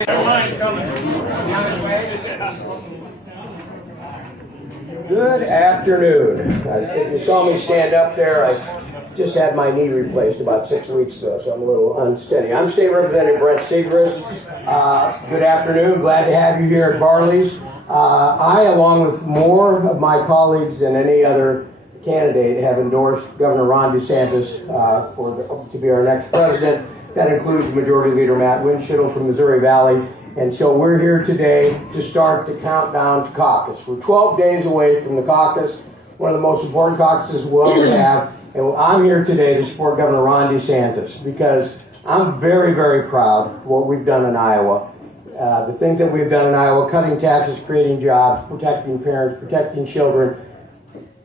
Good afternoon. If you saw me stand up there, I just had my knee replaced about 6 weeks ago, so I'm a little unsteady. I'm State Representative Brent Segrist. Good afternoon. Glad to have you here at Barley's. I, along with more of my colleagues than any other candidate, have endorsed Governor Ron DeSantis to be our next president. That includes Majority Leader Matt Winchell from Missouri Valley. And so we're here today to start the countdown to caucus. We're 12 days away from the caucus, one of the most important caucuses we'll ever have. And I'm here today to support Governor Ron DeSantis because I'm very, very proud of what we've done in Iowa. The things that we've done in Iowa, cutting taxes, creating jobs, protecting parents, protecting children.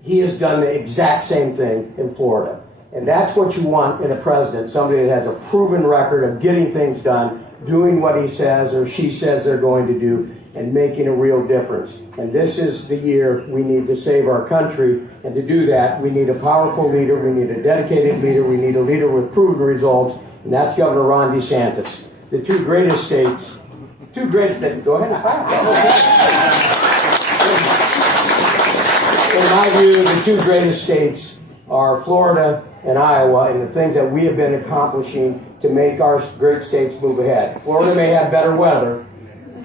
He has done the exact same thing in Florida. And that's what you want in a president, somebody that has a proven record of getting things done, doing what he says or she says they're going to do, and making a real difference. And this is the year we need to save our country. And to do that, we need a powerful leader, we need a dedicated leader, we need a leader with proven results, and that's Governor Ron DeSantis. The two greatest states, go ahead. In my view, the two greatest states are Florida and Iowa, and the things that we have been accomplishing to make our great states move ahead. Florida may have better weather.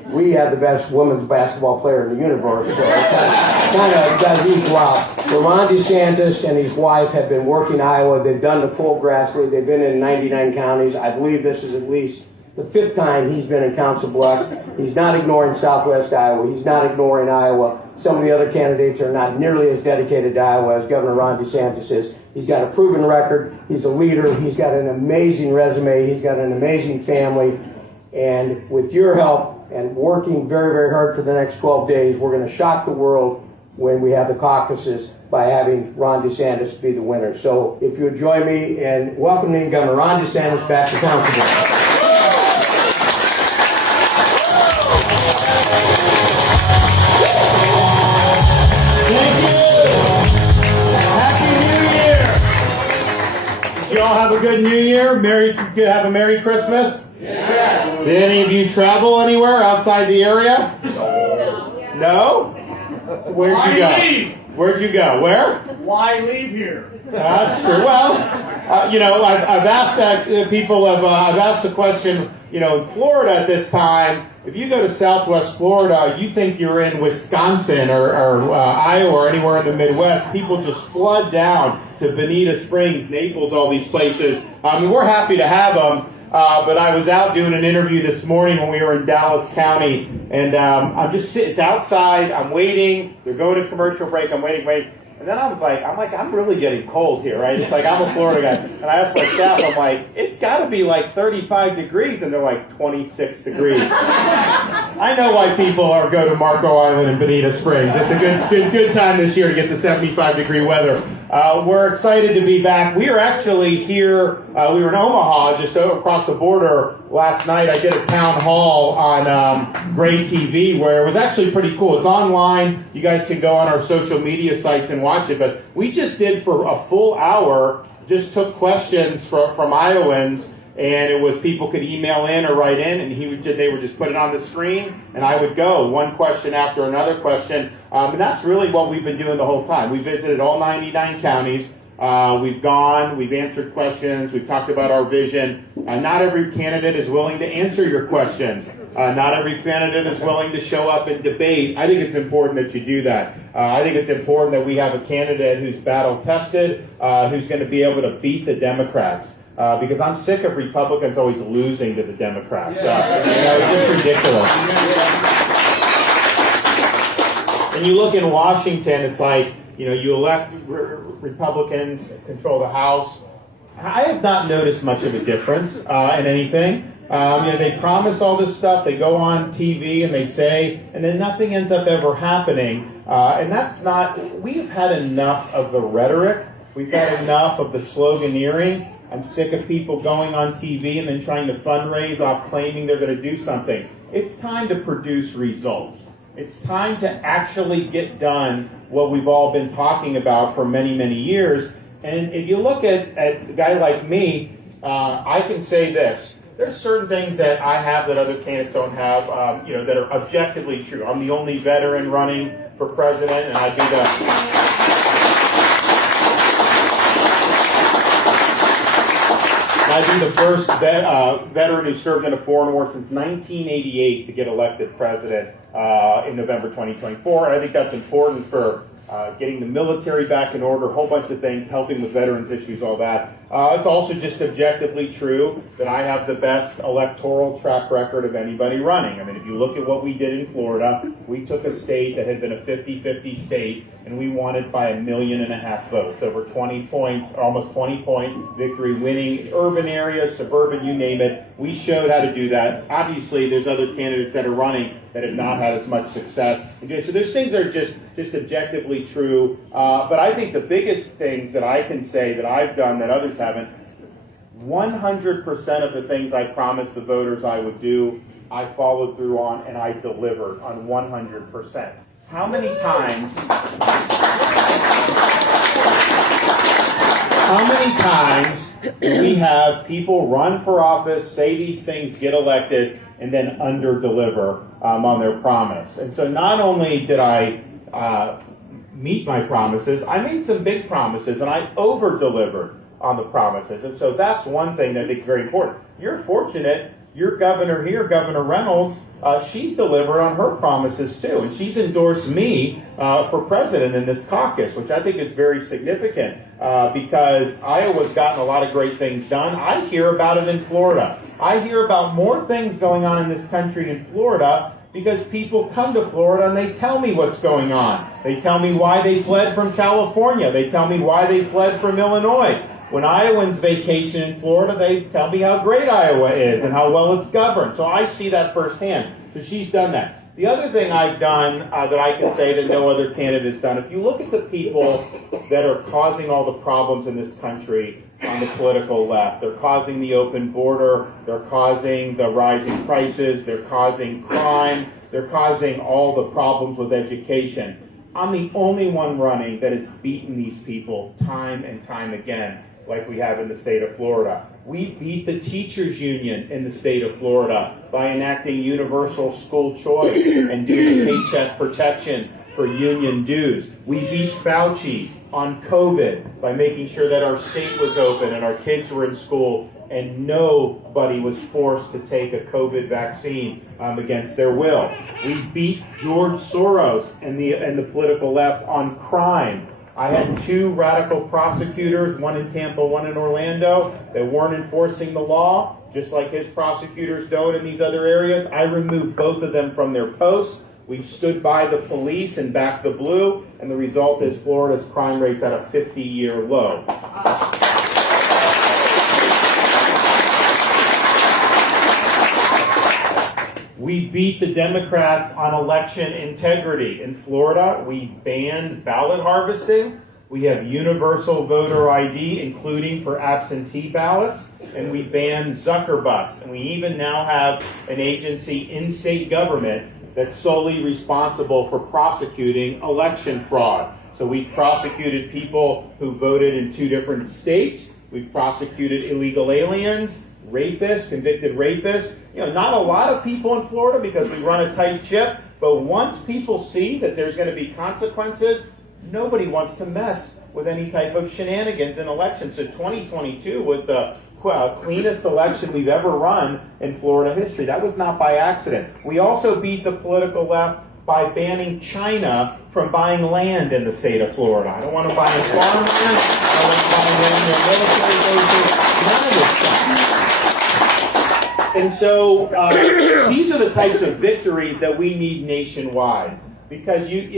We have the best women's basketball player in the universe, so it kind of does equal out. So Ron DeSantis and his wife have been working Iowa. They've done the full grassroots. They've been in 99 counties. I believe this is at least the 5th time he's been in Council Bluffs. He's not ignoring Southwest Iowa. He's not ignoring Iowa. Some of the other candidates are not nearly as dedicated to Iowa as Governor Ron DeSantis is. He's got a proven record. He's a leader. He's got an amazing resume. He's got an amazing family. And with your help and working very, very hard for the next 12 days, we're going to shock the world when we have the caucuses by having Ron DeSantis be the winner. So if you would join me in welcoming Governor Ron DeSantis back to Council. Have a good New Year. Have a Merry Christmas. Yes. Did any of you travel anywhere outside the area? No? Where'd you go? Leave? Where'd you go? Where? Why leave here? That's true. Well, I've asked that people have. I've asked the question. In Florida at this time, if you go to Southwest Florida, you think you're in Wisconsin or Iowa or anywhere in the Midwest. People just flood down to Bonita Springs, Naples, all these places. We're happy to have them. But I was out doing an interview this morning when we were in Dallas County, and I'm just sitting. It's outside. I'm waiting. They're going to commercial break. I'm waiting. And then I'm really getting cold here, right? It's like I'm a Florida guy. And I asked my staff, I'm like, it's got to be like 35 degrees. And they're like 26 degrees. I know why people go to Marco Island and Bonita Springs. It's a good time this year to get the 75-degree weather. We're excited to be back. We are actually here. We were in Omaha, just across the border last night. I did a town hall on Gray TV where it was actually pretty cool. It's online. You guys can go on our social media sites and watch it. But we just did for a full hour, just took questions from Iowans. And it was people could email in or write in, and they would just put it on the screen, and I would go one question after another question. And that's really what we've been doing the whole time. We visited all 99 counties. We've answered questions. We've talked about our vision. Not every candidate is willing to answer your questions. Not every candidate is willing to show up and debate. I think it's important that you do that. I think it's important that we have a candidate who's battle tested, who's going to be able to beat the Democrats. Because I'm sick of Republicans always losing to the Democrats. It's just ridiculous. And you look in Washington, it's like, you elect Republicans, control the House. I have not noticed much of a difference in anything. They promise all this stuff, they go on TV and they say, and then nothing ends up ever happening. And that's not, we've had enough of the rhetoric. We've had enough of the sloganeering. I'm sick of people going on TV and then trying to fundraise off claiming they're going to do something. It's time to produce results. It's time to actually get done what we've all been talking about for many, many years. And if you look at a guy like me, I can say this. there's certain things that I have that other candidates don't have, that are objectively true. I'm the only veteran running for president, and I'd be the first veteran who served in a foreign war since 1988 to get elected president in November 2024. And I think that's important for getting the military back in order, a whole bunch of things, helping with veterans issues, all that. It's also just objectively true that I have the best electoral track record of anybody running. I mean, if you look at what we did in Florida, we took a state that had been a 50-50 state, and we won it by 1.5 million votes, over 20 points, almost 20-point victory, winning urban areas, suburban, you name it. We showed how to do that. Obviously, there's other candidates that are running that have not had as much success. So there's things that are just objectively true. But I think the biggest things that I can say that I've done that others haven't, 100% of the things I promised the voters I would do, I followed through on, and I delivered on 100%. How many times do we have people run for office, say these things, get elected, and then under-deliver on their promise? And so not only did I meet my promises, I made some big promises, and I over-delivered on the promises. And so that's one thing that I think is very important. You're fortunate, your governor here, Governor Reynolds, she's delivered on her promises too, and she's endorsed me for president in this caucus, which I think is very significant because Iowa's gotten a lot of great things done. I hear about it in Florida. I hear about more things going on in this country in Florida because people come to Florida and they tell me what's going on. They tell me why they fled from California. They tell me why they fled from Illinois. When Iowans vacation in Florida, they tell me how great Iowa is and how well it's governed. So I see that firsthand. So she's done that. The other thing I've done that I can say that no other candidate has done, if you look at the people that are causing all the problems in this country on the political left, they're causing the open border, they're causing the rising prices, they're causing crime, they're causing all the problems with education. I'm the only one running that has beaten these people time and time again, like we have in the state of Florida. We beat the teachers union in the state of Florida by enacting universal school choice and doing paycheck protection for union dues. We beat Fauci on COVID by making sure that our state was open and our kids were in school and nobody was forced to take a COVID vaccine against their will. We beat George Soros and the political left on crime. I had 2 radical prosecutors, one in Tampa, one in Orlando, that weren't enforcing the law, just like his prosecutors don't in these other areas. I removed both of them from their posts. We've stood by the police and backed the blue, and the result is Florida's crime rate's at a 50-year low. We beat the Democrats on election integrity. In Florida, we banned ballot harvesting. We have universal voter ID, including for absentee ballots. And we banned Zuckerbucks. And we even now have an agency in state government that's solely responsible for prosecuting election fraud. So we've prosecuted people who voted in 2 different states. We've prosecuted illegal aliens, rapists, convicted rapists. Not a lot of people in Florida because we run a tight ship, but once people see that there's going to be consequences, nobody wants to mess with any type of shenanigans in elections. So 2022 was the cleanest election we've ever run in Florida history. That was not by accident. We also beat the political left by banning China from buying land in the state of Florida. I don't want to buy any farmland. I don't want to buy land near military bases. None of this stuff. And so these are the types of victories that we need nationwide. Because you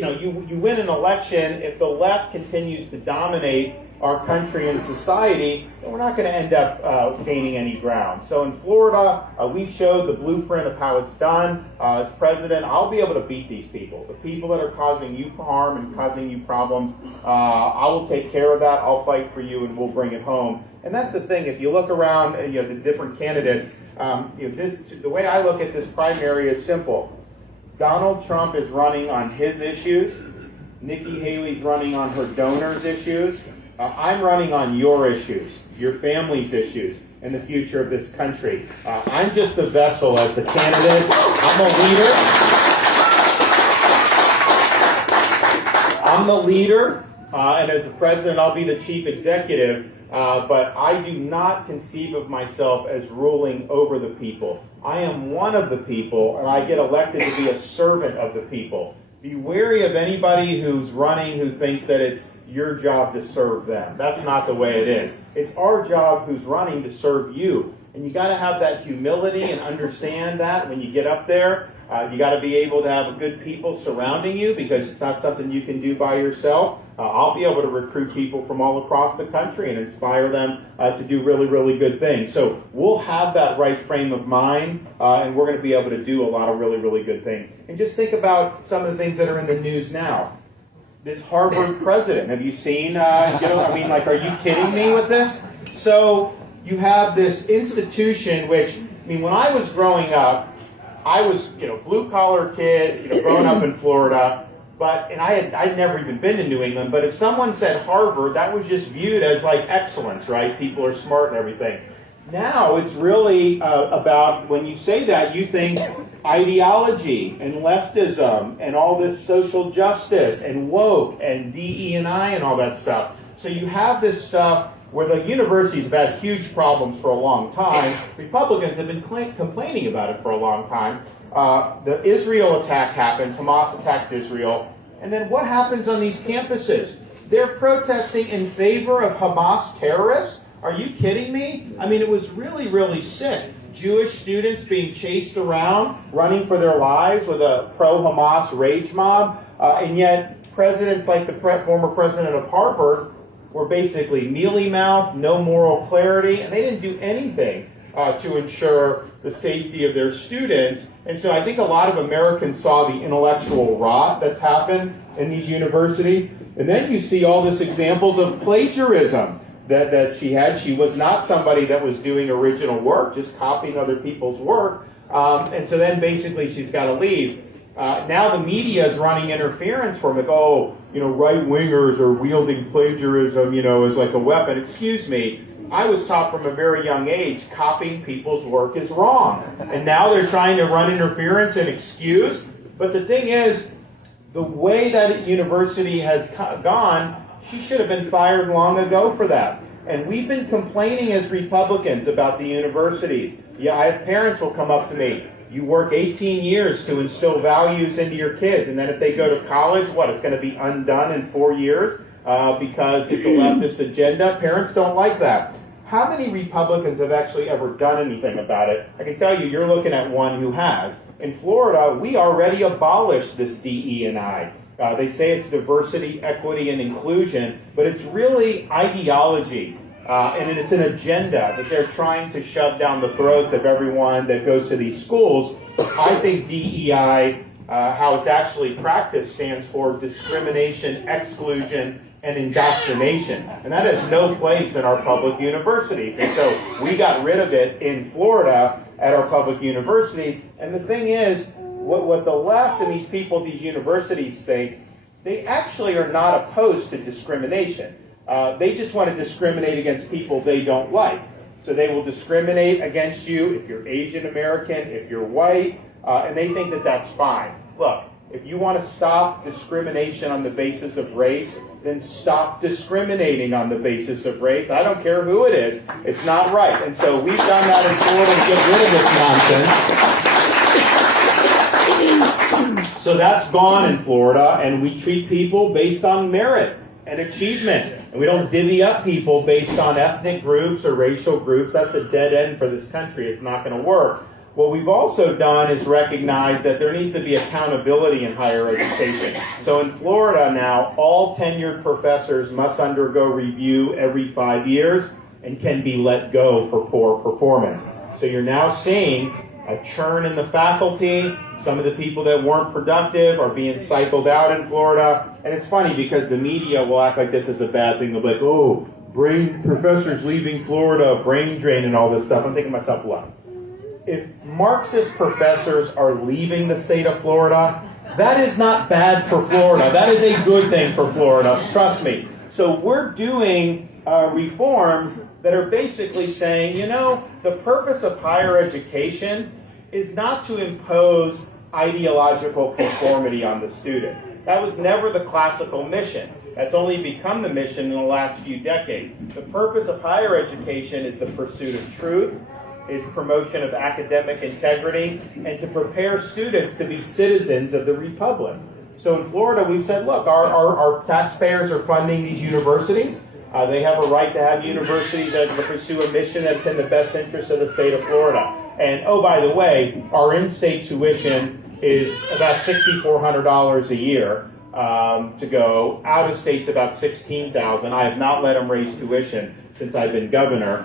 win an election, if the left continues to dominate our country and society, then we're not going to end up gaining any ground. So in Florida, we've showed the blueprint of how it's done. As president, I'll be able to beat these people. The people that are causing you harm and causing you problems, I will take care of that. I'll fight for you and we'll bring it home. And that's the thing. If you look around, the different candidates, the way I look at this primary is simple. Donald Trump is running on his issues. Nikki Haley's running on her donors' issues. I'm running on your issues, your family's issues. and the future of this country. I'm just the vessel as the candidate. I'm the leader, and as the president, I'll be the chief executive. But I do not conceive of myself as ruling over the people. I am one of the people, and I get elected to be a servant of the people. Be wary of anybody who's running who thinks that it's your job to serve them. That's not the way it is. It's our job who's running to serve you. And you got to have that humility and understand that when you get up there. You got to be able to have good people surrounding you because it's not something you can do by yourself. I'll be able to recruit people from all across the country and inspire them to do really, really good things. So we'll have that right frame of mind, and we're going to be able to do a lot of really, really good things. And just think about some of the things that are in the news now. This Harvard president, have you seen, are you kidding me with this? So you have this institution which, when I was growing up, I was, blue-collar kid, growing up in Florida, and I'd never even been to New England, but if someone said Harvard, that was just viewed as like excellence, right? People are smart and everything. Now it's really about, when you say that, you think ideology and leftism and all this social justice and woke and DE&I and all that stuff. So you have this stuff where the universities have had huge problems for a long time. Republicans have been complaining about it for a long time. The Israel attack happens, Hamas attacks Israel, and then what happens on these campuses? They're protesting in favor of Hamas terrorists? Are you kidding me? It was really, really sick. Jewish students being chased around, running for their lives with a pro-Hamas rage mob, and yet presidents like the former president of Harvard were basically mealy-mouthed, no moral clarity, and they didn't do anything to ensure the safety of their students. And so I think a lot of Americans saw the intellectual rot that's happened in these universities. And then you see all these examples of plagiarism that she had. She was not somebody that was doing original work, just copying other people's work. And so then basically she's got to leave. Now the media is running interference for them. Like, right-wingers are wielding plagiarism, as like a weapon. Excuse me. I was taught from a very young age, copying people's work is wrong. And now they're trying to run interference and excuse. But the thing is, the way that university has gone, she should have been fired long ago for that. And we've been complaining as Republicans about the universities. Yeah, I have parents who will come up to me. You work 18 years to instill values into your kids, and then if they go to college, it's going to be undone in 4 years because it's a leftist agenda? Parents don't like that. How many Republicans have actually ever done anything about it? I can tell you, you're looking at one who has. In Florida, we already abolished this DE&I. They say it's diversity, equity, and inclusion, but it's really ideology. And it's an agenda that they're trying to shove down the throats of everyone that goes to these schools. I think DEI, how it's actually practiced, stands for discrimination, exclusion, and indoctrination. And that has no place in our public universities. And so we got rid of it in Florida at our public universities. And the thing is, what the left and these people at these universities think, they actually are not opposed to discrimination. They just want to discriminate against people they don't like. So they will discriminate against you if you're Asian American, if you're white, and they think that that's fine. Look, if you want to stop discrimination on the basis of race, then stop discriminating on the basis of race. I don't care who it is. It's not right. And so we've done that in Florida to get rid of this nonsense. So that's gone in Florida, and we treat people based on merit and achievement. And we don't divvy up people based on ethnic groups or racial groups. That's a dead end for this country. It's not going to work. What we've also done is recognize that there needs to be accountability in higher education. So in Florida now, all tenured professors must undergo review every 5 years and can be let go for poor performance. So you're now seeing a churn in the faculty. Some of the people that weren't productive are being cycled out in Florida. And it's funny because the media will act like this is a bad thing. They'll be like, oh, professors leaving Florida, brain drain and all this stuff. I'm thinking to myself, what? If Marxist professors are leaving the state of Florida, that is not bad for Florida. That is a good thing for Florida. Trust me. So we're doing reforms that are basically saying, you know, the purpose of higher education is not to impose ideological conformity on the students. That was never the classical mission. That's only become the mission in the last few decades. The purpose of higher education is the pursuit of truth, is promotion of academic integrity, and to prepare students to be citizens of the republic. So in Florida, we've said, look, our taxpayers are funding these universities. They have a right to have universities that pursue a mission that's in the best interest of the state of Florida. And oh, by the way, our in-state tuition is about $6,400 a year to go. Out of state's about $16,000. I have not let them raise tuition since I've been governor.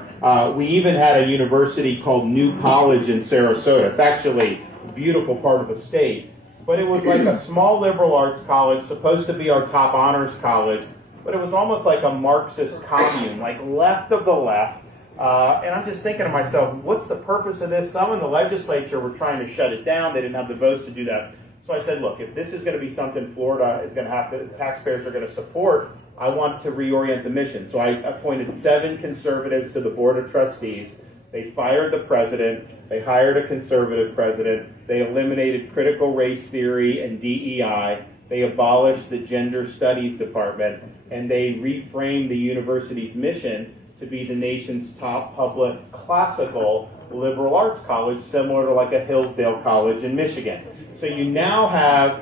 We even had a university called New College in Sarasota. It's actually a beautiful part of the state. But it was like a small liberal arts college, supposed to be our top honors college, but it was almost like a Marxist commune, like left of the left. And I'm just thinking to myself, what's the purpose of this? Some in the legislature were trying to shut it down. They didn't have the votes to do that. So I said, look, if this is going to be something Florida is going to have to, taxpayers are going to support, I want to reorient the mission. So I appointed 7 conservatives to the board of trustees. They fired the president. They hired a conservative president. They eliminated critical race theory and DEI. They abolished the gender studies department. And they reframed the university's mission to be the nation's top public classical liberal arts college, similar to like a Hillsdale College in Michigan. So you now have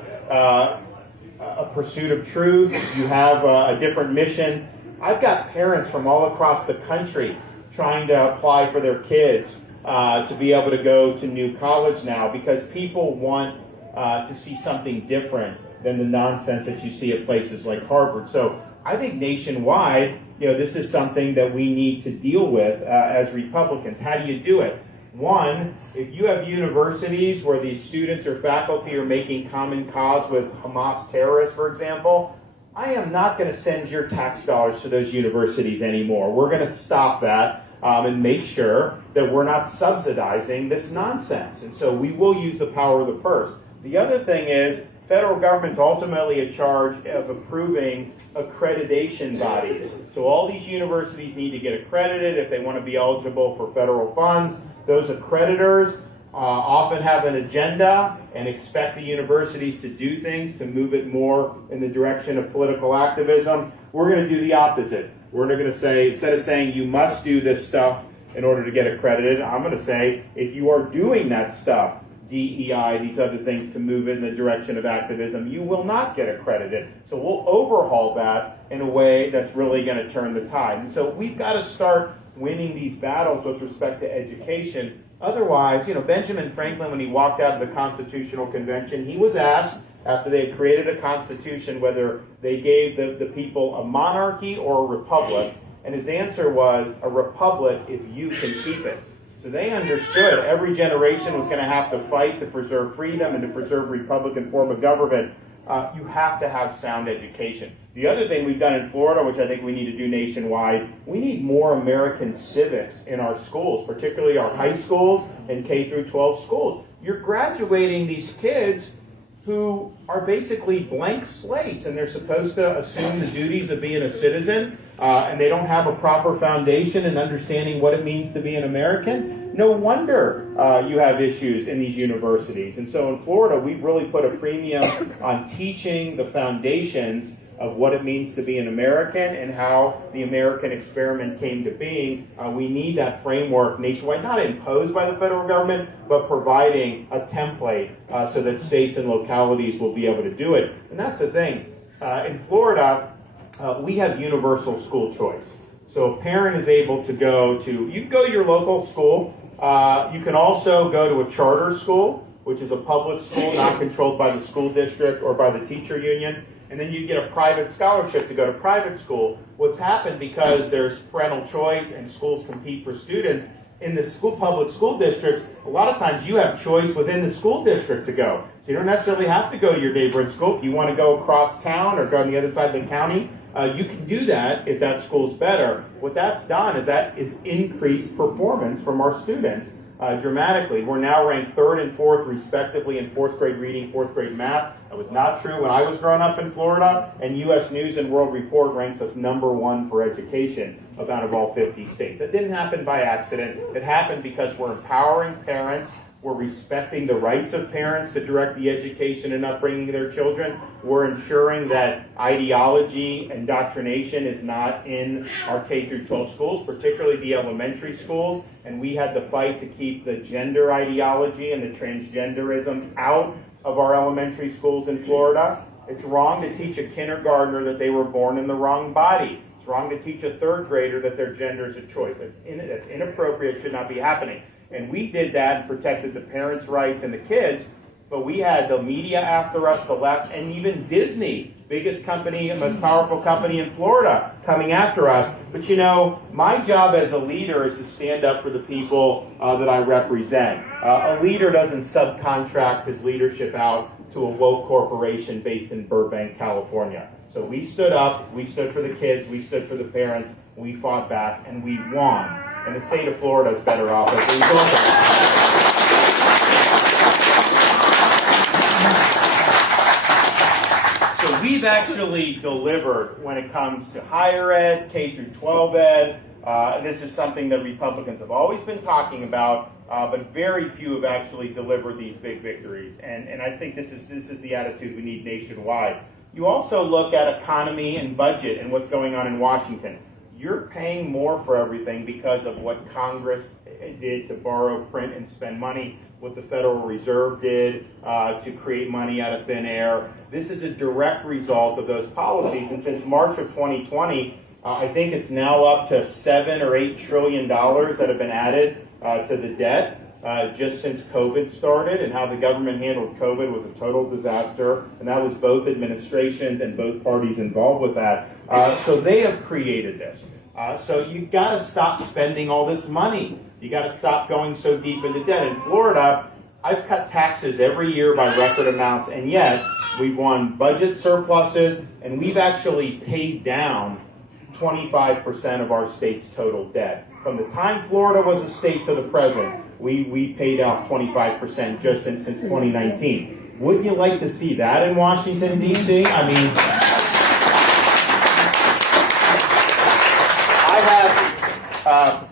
a pursuit of truth. You have a different mission. I've got parents from all across the country trying to apply for their kids to be able to go to New College now because people want to see something different than the nonsense that you see at places like Harvard. So I think nationwide, you know, this is something that we need to deal with as Republicans. How do you do it? One, if you have universities where these students or faculty are making common cause with Hamas terrorists, for example, I am not going to send your tax dollars to those universities anymore. We're going to stop that and make sure that we're not subsidizing this nonsense. And so we will use the power of the purse. The other thing is, federal government's ultimately in charge of approving accreditation bodies. So all these universities need to get accredited if they want to be eligible for federal funds. Those accreditors often have an agenda and expect the universities to do things to move it more in the direction of political activism. We're going to do the opposite. We're going to say, instead of saying you must do this stuff in order to get accredited, I'm going to say if you are doing that stuff, DEI, these other things to move it in the direction of activism, you will not get accredited. So we'll overhaul that in a way that's really going to turn the tide. And so we've got to start winning these battles with respect to education. Otherwise, you know, Benjamin Franklin, when he walked out of the Constitutional Convention, he was asked, after they had created a constitution, whether they gave the people a monarchy or a republic. And his answer was, a republic if you can keep it. So they understood every generation was going to have to fight to preserve freedom and to preserve Republican form of government. You have to have sound education. The other thing we've done in Florida, which I think we need to do nationwide, we need more American civics in our schools, particularly our high schools and K through 12 schools. You're graduating these kids who are basically blank slates, and they're supposed to assume the duties of being a citizen, and they don't have a proper foundation in understanding what it means to be an American. No wonder you have issues in these universities. And so in Florida, we've really put a premium on teaching the foundations of what it means to be an American and how the American experiment came to being. We need that framework nationwide, not imposed by the federal government, but providing a template so that states and localities will be able to do it. And that's the thing. In Florida, we have universal school choice. So a parent is able to go to, you can go to your local school. You can also go to a charter school, which is a public school not controlled by the school district or by the teacher union. And then you get a private scholarship to go to private school. What's happened, because there's parental choice and schools compete for students, in the public school districts, a lot of times you have choice within the school district to go. So you don't necessarily have to go to your neighboring school. If you want to go across town or go on the other side of the county, you can do that if that school's better. What that's done is that is increased performance from our students dramatically. We're now ranked 3rd and 4th, respectively, in 4th grade reading, 4th grade math. That was not true when I was growing up in Florida, and U.S. News and World Report ranks us #1 for education out of all 50 states. That didn't happen by accident. It happened because we're empowering parents. We're respecting the rights of parents to direct the education and upbringing of their children. We're ensuring that ideology, indoctrination is not in our K through 12 schools, particularly the elementary schools. And we had to fight to keep the gender ideology and the transgenderism out of our elementary schools in Florida. It's wrong to teach a kindergartner that they were born in the wrong body. It's wrong to teach a 3rd grader that their gender is a choice. That's inappropriate, should not be happening. And we did that and protected the parents' rights and the kids, but we had the media after us, the left, and even Disney, biggest company, most powerful company in Florida, coming after us. But you know, my job as a leader is to stand up for the people that I represent. A leader doesn't subcontract his leadership out to a woke corporation based in Burbank, California. So we stood up, we stood for the kids, we stood for the parents, we fought back, and we won. And the state of Florida is better off as a result of that. So we've actually delivered when it comes to higher ed, K through 12 ed. This is something that Republicans have always been talking about, but very few have actually delivered these big victories. And I think this is the attitude we need nationwide. You also look at economy and budget and what's going on in Washington. You're paying more for everything because of what Congress did to borrow, print, and spend money, what the Federal Reserve did to create money out of thin air. This is a direct result of those policies. And since March of 2020, I think it's now up to $7 or $8 trillion that have been added to the debt just since COVID started, and how the government handled COVID was a total disaster. And that was both administrations and both parties involved with that. So they have created this. So you've got to stop spending all this money. You got to stop going so deep into debt. In Florida, I've cut taxes every year by record amounts, and yet we've won budget surpluses, and we've actually paid down 25% of our state's total debt. From the time Florida was a state to the present, we paid off 25% just since 2019. Wouldn't you like to see that in Washington, D.C.? I mean, I have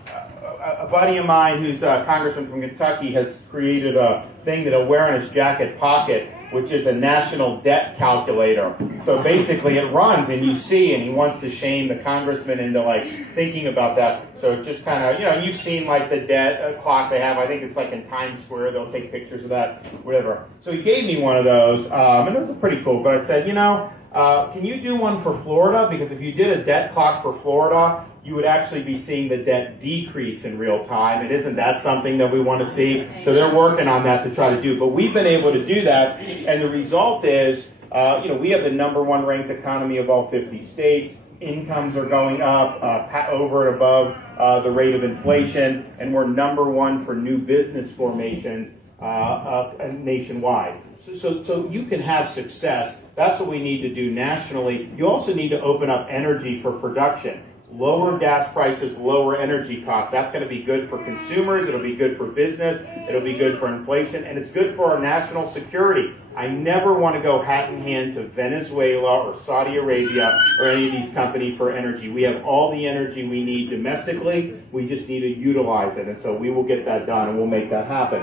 a buddy of mine who's a congressman from Kentucky has created a thing that he'll wear in his jacket pocket, which is a national debt calculator. So basically it runs and you see, and he wants to shame the congressman into like thinking about that. So it just kind of, you know, you've seen like the debt clock they have. I think it's like in Times Square. They'll take pictures of that, whatever. So he gave me one of those, and it was pretty cool. But I said, you know, can you do one for Florida? Because if you did a debt clock for Florida, you would actually be seeing the debt decrease in real time. And isn't that something that we want to see? So they're working on that to try to do. But we've been able to do that. And the result is, you know, we have the #1 ranked economy of all 50 states. Incomes are going up over and above the rate of inflation. And we're #1 for new business formations nationwide. So you can have success. That's what we need to do nationally. You also need to open up energy for production. Lower gas prices, lower energy costs. That's going to be good for consumers. It'll be good for business. It'll be good for inflation. And it's good for our national security. I never want to go hat in hand to Venezuela or Saudi Arabia or any of these companies for energy. We have all the energy we need domestically. We just need to utilize it. And so we will get that done and we'll make that happen.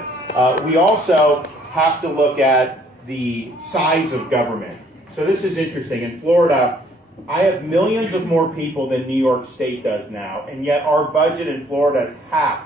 We also have to look at the size of government. So this is interesting. In Florida, I have millions of more people than New York State does now, and yet our budget in Florida is half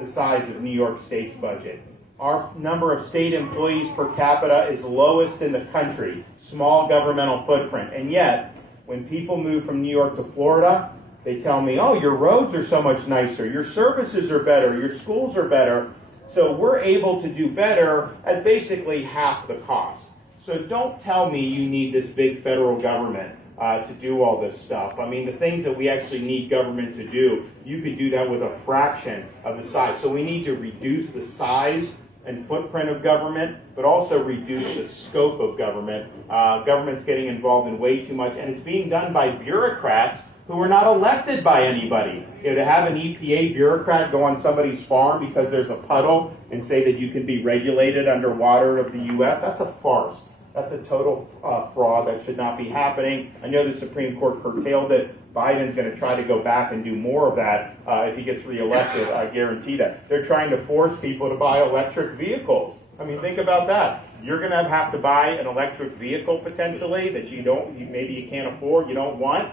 the size of New York State's budget. Our number of state employees per capita is lowest in the country, small governmental footprint, and yet when people move from New York to Florida, they tell me, oh, your roads are so much nicer, your services are better, your schools are better. So we're able to do better at basically half the cost. So don't tell me you need this big federal government to do all this stuff. I mean, the things that we actually need government to do, you could do that with a fraction of the size. So we need to reduce the size and footprint of government, but also reduce the scope of government. Government's getting involved in way too much, and it's being done by bureaucrats who are not elected by anybody. You know, to have an EPA bureaucrat go on somebody's farm because there's a puddle and say that you can be regulated underwater of the U.S., that's a farce. That's a total fraud. That should not be happening. I know the Supreme Court curtailed it. Biden's going to try to go back and do more of that if he gets reelected. I guarantee that. They're trying to force people to buy electric vehicles. I mean, think about that. You're going to have to buy an electric vehicle potentially that maybe you can't afford, you don't want.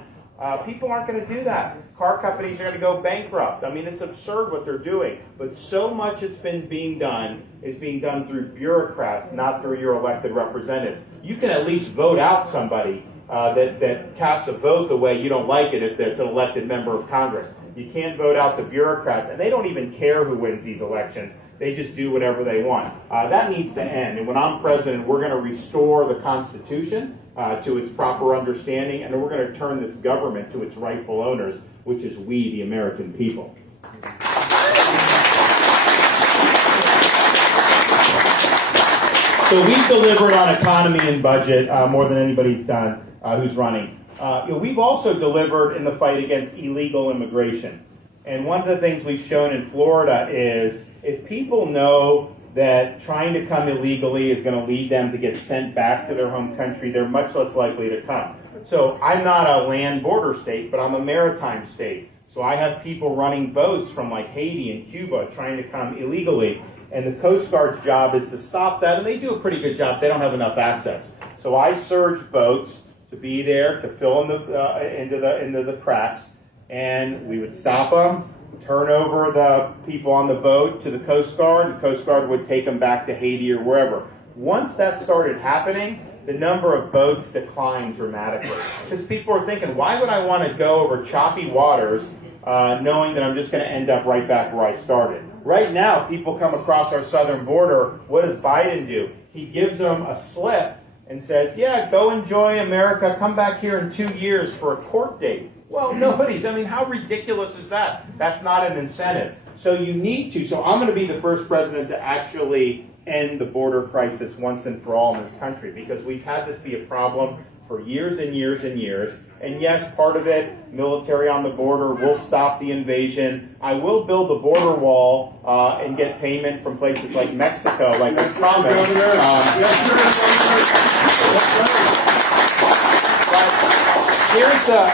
People aren't going to do that. Car companies are going to go bankrupt. I mean, it's absurd what they're doing. But so much it's been being done is being done through bureaucrats, not through your elected representatives. You can at least vote out somebody that casts a vote the way you don't like it if it's an elected member of Congress. You can't vote out the bureaucrats, and they don't even care who wins these elections. They just do whatever they want. That needs to end. And when I'm president, we're going to restore the Constitution to its proper understanding, and we're going to turn this government to its rightful owners, which is we, the American people. So we've delivered on economy and budget more than anybody's done who's running. We've also delivered in the fight against illegal immigration. And one of the things we've shown in Florida is if people know that trying to come illegally is going to lead them to get sent back to their home country, they're much less likely to come. So I'm not a land border state, but I'm a maritime state. So I have people running boats from like Haiti and Cuba trying to come illegally. And the Coast Guard's job is to stop that, and they do a pretty good job. They don't have enough assets. So I surge boats to be there to fill in into the cracks, and we would stop them, turn over the people on the boat to the Coast Guard. The Coast Guard would take them back to Haiti or wherever. Once that started happening, the number of boats declined dramatically. Because people are thinking, why would I want to go over choppy waters knowing that I'm just going to end up right back where I started? Right now, people come across our southern border. What does Biden do? He gives them a slip and says, yeah, go enjoy America. Come back here in 2 years for a court date. Well, how ridiculous is that? That's not an incentive. So you need to. So I'm going to be the first president to actually end the border crisis once and for all in this country, because we've had this be a problem for years and years and years. And yes, part of it, military on the border, will stop the invasion. I will build a border wall and get payment from places like Mexico, like I promised.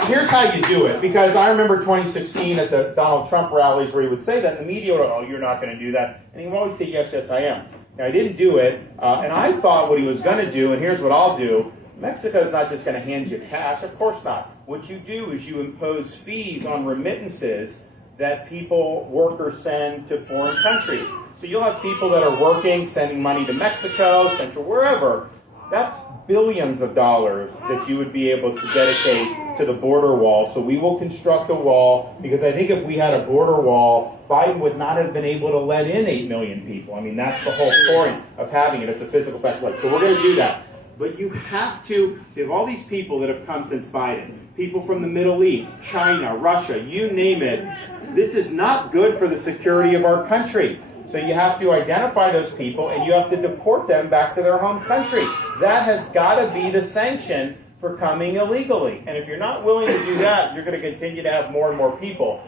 Here's how you do it, because I remember 2016 at the Donald Trump rallies where he would say that, and the media would, oh, you're not going to do that. And he would always say, yes, yes, I am. Now, I didn't do it, and I thought what he was going to do, and here's what I'll do. Mexico's not just going to hand you cash. Of course not. What you do is you impose fees on remittances that workers send to foreign countries. So you'll have people that are working, sending money to Mexico, Central, wherever. That's billions of dollars that you would be able to dedicate to the border wall. So we will construct a wall, because I think if we had a border wall, Biden would not have been able to let in 8 million people. I mean, that's the whole point of having it. It's a physical fact. So we're going to do that. But you have to, so you have all these people that have come since Biden, people from the Middle East, China, Russia, you name it. This is not good for the security of our country. So you have to identify those people and you have to deport them back to their home country. That has got to be the sanction for coming illegally. And if you're not willing to do that, you're going to continue to have more and more people.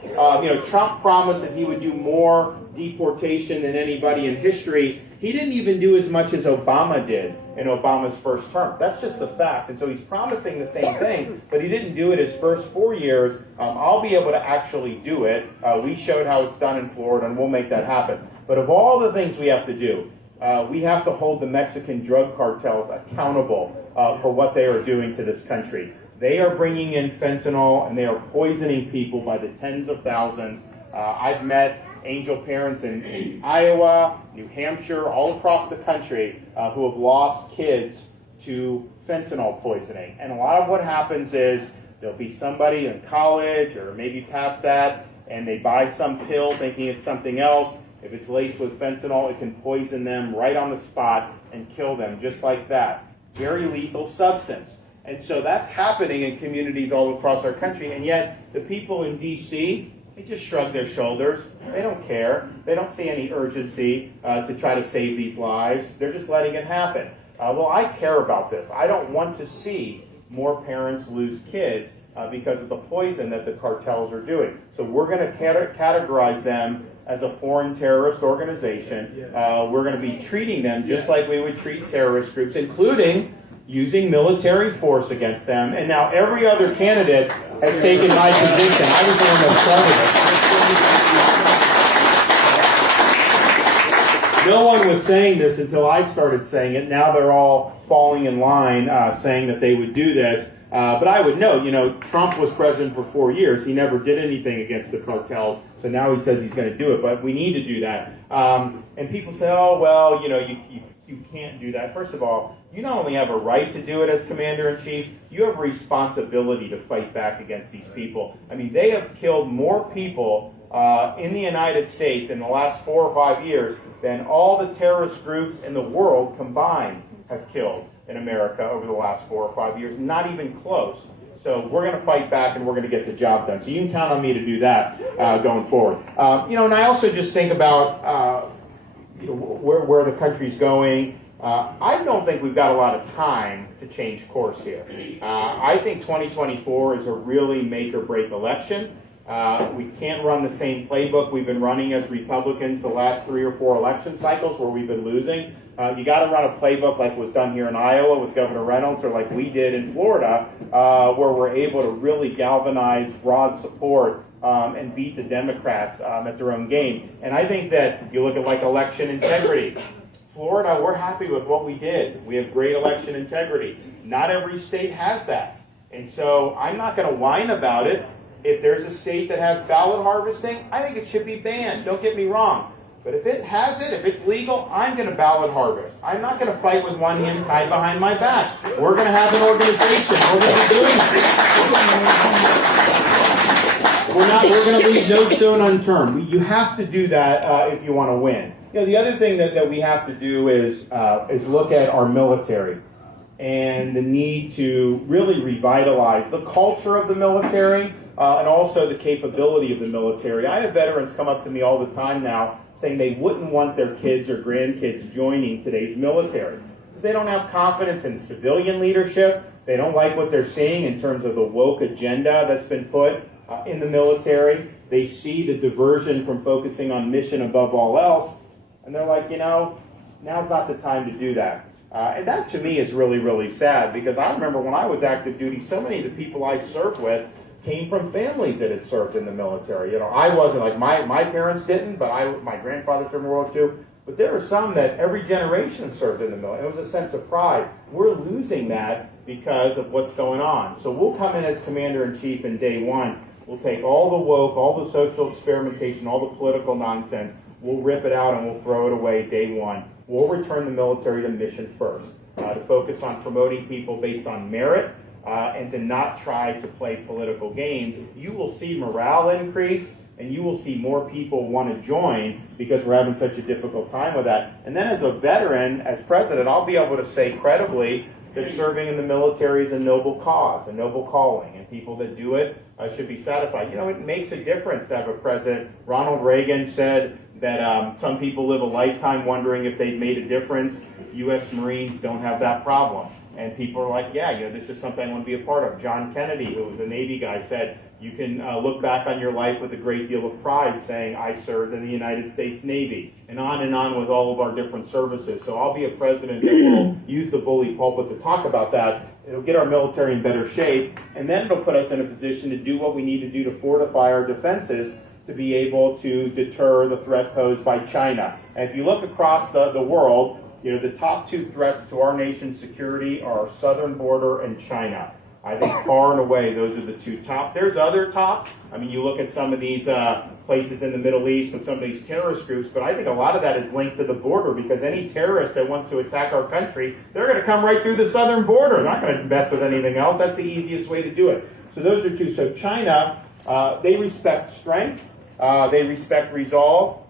Trump promised that he would do more deportation than anybody in history. He didn't even do as much as Obama did in Obama's first term. That's just a fact. And so he's promising the same thing, but he didn't do it his first 4 years. I'll be able to actually do it. We showed how it's done in Florida, and we'll make that happen. But of all the things we have to do, we have to hold the Mexican drug cartels accountable for what they are doing to this country. They are bringing in fentanyl, and they are poisoning people by the tens of thousands. I've met angel parents in Iowa, New Hampshire, all across the country who have lost kids to fentanyl poisoning. And a lot of what happens is there'll be somebody in college or maybe past that, and they buy some pill thinking it's something else. If it's laced with fentanyl, it can poison them right on the spot and kill them just like that. Very lethal substance. And so that's happening in communities all across our country. And yet the people in D.C., they just shrug their shoulders. They don't care. They don't see any urgency to try to save these lives. They're just letting it happen. Well, I care about this. I don't want to see more parents lose kids because of the poison that the cartels are doing. So we're going to categorize them as a foreign terrorist organization. We're going to be treating them just like we would treat terrorist groups, including using military force against them. And now every other candidate has taken my position. I was the one that started it. No one was saying this until I started saying it. Now they're all falling in line, saying that they would do this. But I would note, Trump was president for 4 years. He never did anything against the cartels. So now he says he's going to do it. But we need to do that. And people say, oh, well, you can't do that. First of all, you not only have a right to do it as commander-in-chief, you have a responsibility to fight back against these people. I mean, they have killed more people in the United States in the last 4 or 5 years than all the terrorist groups in the world combined have killed in America over the last 4 or 5 years. Not even close. So we're going to fight back and we're going to get the job done. So you can count on me to do that going forward. And I also just think about where the country's going. I don't think we've got a lot of time to change course here. I think 2024 is a really make or break election. We can't run the same playbook we've been running as Republicans the last 3 or 4 election cycles where we've been losing. You got to run a playbook like was done here in Iowa with Governor Reynolds, or like we did in Florida, where we're able to really galvanize broad support and beat the Democrats at their own game. And I think that you look at like election integrity. Florida, we're happy with what we did. We have great election integrity. Not every state has that. And so I'm not going to whine about it. If there's a state that has ballot harvesting, I think it should be banned. Don't get me wrong. But if it has it, if it's legal, I'm going to ballot harvest. I'm not going to fight with one hand tied behind my back. We're going to have an organization. We're going to be doing it. We're going to leave no stone unturned. You have to do that if you want to win. The other thing that we have to do is look at our military and the need to really revitalize the culture of the military and also the capability of the military. I have veterans come up to me all the time now saying they wouldn't want their kids or grandkids joining today's military because they don't have confidence in civilian leadership. They don't like what they're seeing in terms of the woke agenda that's been put in the military. They see the diversion from focusing on mission above all else. And they're like, now's not the time to do that. And that to me is really, really sad because I remember when I was active duty, so many of the people I served with came from families that had served in the military. I wasn't like my parents didn't, but my grandfather served in World War II. But there are some that every generation served in the military. It was a sense of pride. We're losing that because of what's going on. So we'll come in as commander-in-chief in day one. We'll take all the woke, all the social experimentation, all the political nonsense. We'll rip it out and we'll throw it away day one. We'll return the military to mission first, to focus on promoting people based on merit and to not try to play political games. You will see morale increase and you will see more people want to join because we're having such a difficult time with that. And then as a veteran, as president, I'll be able to say credibly that serving in the military is a noble cause, a noble calling, and people that do it should be satisfied. It makes a difference to have a president. Ronald Reagan said that some people live a lifetime wondering if they've made a difference. U.S. Marines don't have that problem. And people are like, this is something I want to be a part of. John Kennedy, who was a Navy guy, said, you can look back on your life with a great deal of pride saying, I served in the United States Navy, and on with all of our different services. So I'll be a president that will use the bully pulpit to talk about that. It'll get our military in better shape, and then it'll put us in a position to do what we need to do to fortify our defenses to be able to deter the threat posed by China. And if you look across the world, the top 2 threats to our nation's security are our southern border and China. I think far and away those are the 2 top. There's other top. You look at some of these places in the Middle East with some of these terrorist groups, but I think a lot of that is linked to the border because any terrorist that wants to attack our country, they're going to come right through the southern border. They're not going to mess with anything else. That's the easiest way to do it. So those are 2. So China, they respect strength. They respect resolve.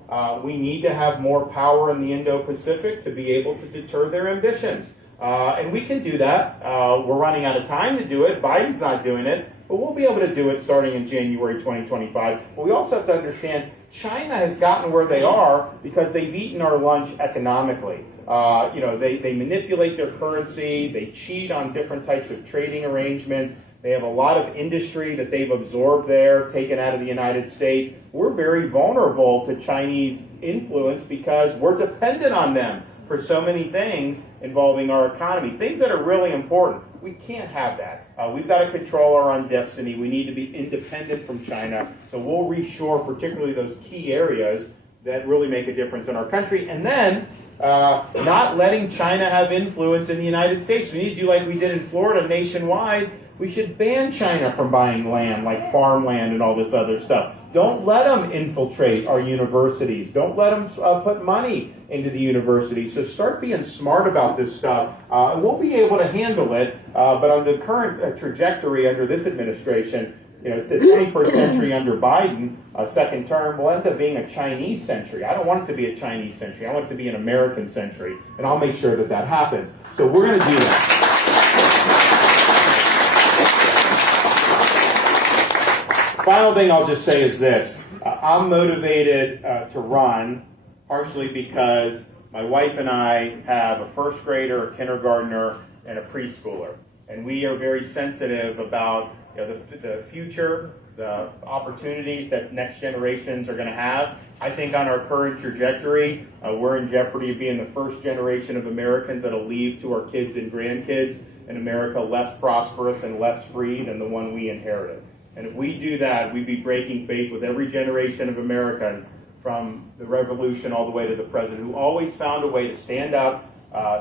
We need to have more power in the Indo-Pacific to be able to deter their ambitions. And we can do that. We're running out of time to do it. Biden's not doing it. But we'll be able to do it starting in January 2025. But we also have to understand China has gotten where they are because they've eaten our lunch economically. They manipulate their currency. They cheat on different types of trading arrangements. They have a lot of industry that they've absorbed there, taken out of the United States. We're very vulnerable to Chinese influence because we're dependent on them for so many things involving our economy, things that are really important. We can't have that. We've got to control our own destiny. We need to be independent from China. So we'll reshore particularly those key areas that really make a difference in our country. And then not letting China have influence in the United States. We need to do like we did in Florida nationwide. We should ban China from buying land, like farmland and all this other stuff. Don't let them infiltrate our universities. Don't let them put money into the universities. So start being smart about this stuff. We'll be able to handle it, but on the current trajectory under this administration, the 21st century under Biden, second term, will end up being a Chinese century. I don't want it to be a Chinese century. I want it to be an American century, and I'll make sure that that happens. So we're going to do that. Final thing I'll just say is this. I'm motivated to run partially because my wife and I have a first grader, a kindergartner, and a preschooler. And we are very sensitive about the future, the opportunities that next generations are going to have. I think on our current trajectory, we're in jeopardy of being the first generation of Americans that will leave to our kids and grandkids an America less prosperous and less free than the one we inherited. And if we do that, we'd be breaking faith with every generation of American from the revolution all the way to the present, who always found a way to stand up,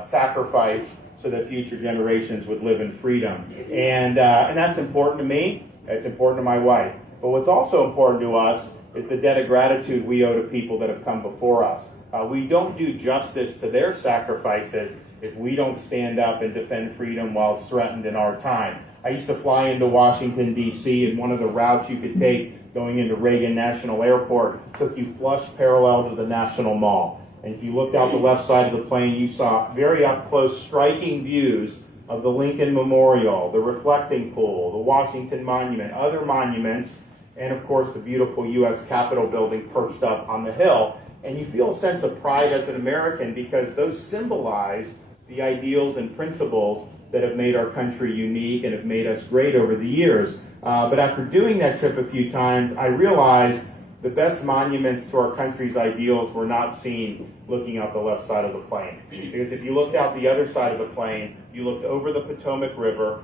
sacrifice, so that future generations would live in freedom. And that's important to me. It's important to my wife. But what's also important to us is the debt of gratitude we owe to people that have come before us. We don't do justice to their sacrifices if we don't stand up and defend freedom while it's threatened in our time. I used to fly into Washington, D.C., and one of the routes you could take going into Reagan National Airport took you flush parallel to the National Mall. And if you looked out the left side of the plane, you saw very up-close, striking views of the Lincoln Memorial, the Reflecting Pool, the Washington Monument, other monuments, and of course the beautiful U.S. Capitol building perched up on the hill. And you feel a sense of pride as an American because those symbolize the ideals and principles that have made our country unique and have made us great over the years. But after doing that trip a few times, I realized the best monuments to our country's ideals were not seen looking out the left side of the plane. Because if you looked out the other side of the plane, you looked over the Potomac River,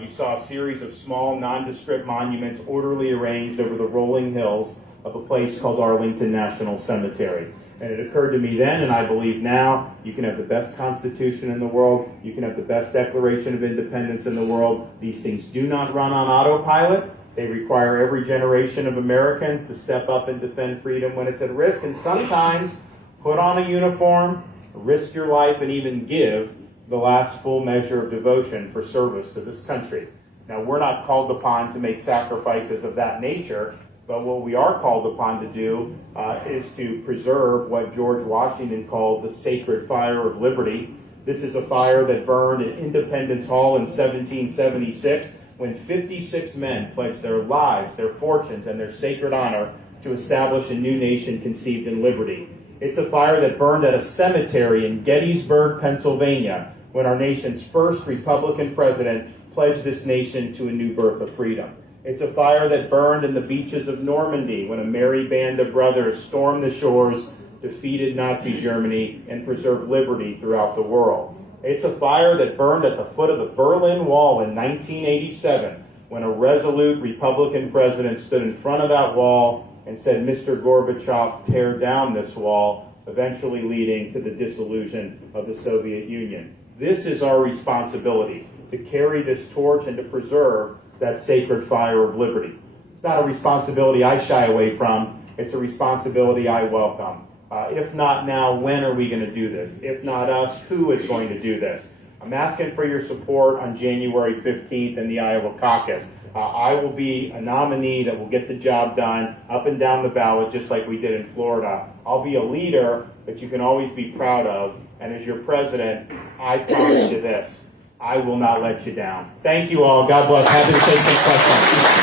you saw a series of small, nondescript monuments orderly arranged over the rolling hills of a place called Arlington National Cemetery. And it occurred to me then, and I believe now, you can have the best Constitution in the world, you can have the best Declaration of Independence in the world. These things do not run on autopilot. They require every generation of Americans to step up and defend freedom when it's at risk, and sometimes put on a uniform, risk your life, and even give the last full measure of devotion for service to this country. Now, we're not called upon to make sacrifices of that nature, but what we are called upon to do is to preserve what George Washington called the sacred fire of liberty. This is a fire that burned at Independence Hall in 1776 when 56 men pledged their lives, their fortunes, and their sacred honor to establish a new nation conceived in liberty. It's a fire that burned at a cemetery in Gettysburg, Pennsylvania, when our nation's first Republican president pledged this nation to a new birth of freedom. It's a fire that burned in the beaches of Normandy when a merry band of brothers stormed the shores, defeated Nazi Germany, and preserved liberty throughout the world. It's a fire that burned at the foot of the Berlin Wall in 1987 when a resolute Republican president stood in front of that wall and said, "Mr. Gorbachev, tear down this wall," eventually leading to the dissolution of the Soviet Union. This is our responsibility, to carry this torch and to preserve that sacred fire of liberty. It's not a responsibility I shy away from. It's a responsibility I welcome. If not now, when are we going to do this? If not us, who is going to do this? I'm asking for your support on January 15th in the Iowa caucus. I will be a nominee that will get the job done up and down the ballot just like we did in Florida. I'll be a leader that you can always be proud of. And as your president, I promise you this: I will not let you down. Thank you all. God bless. Happy to take some questions.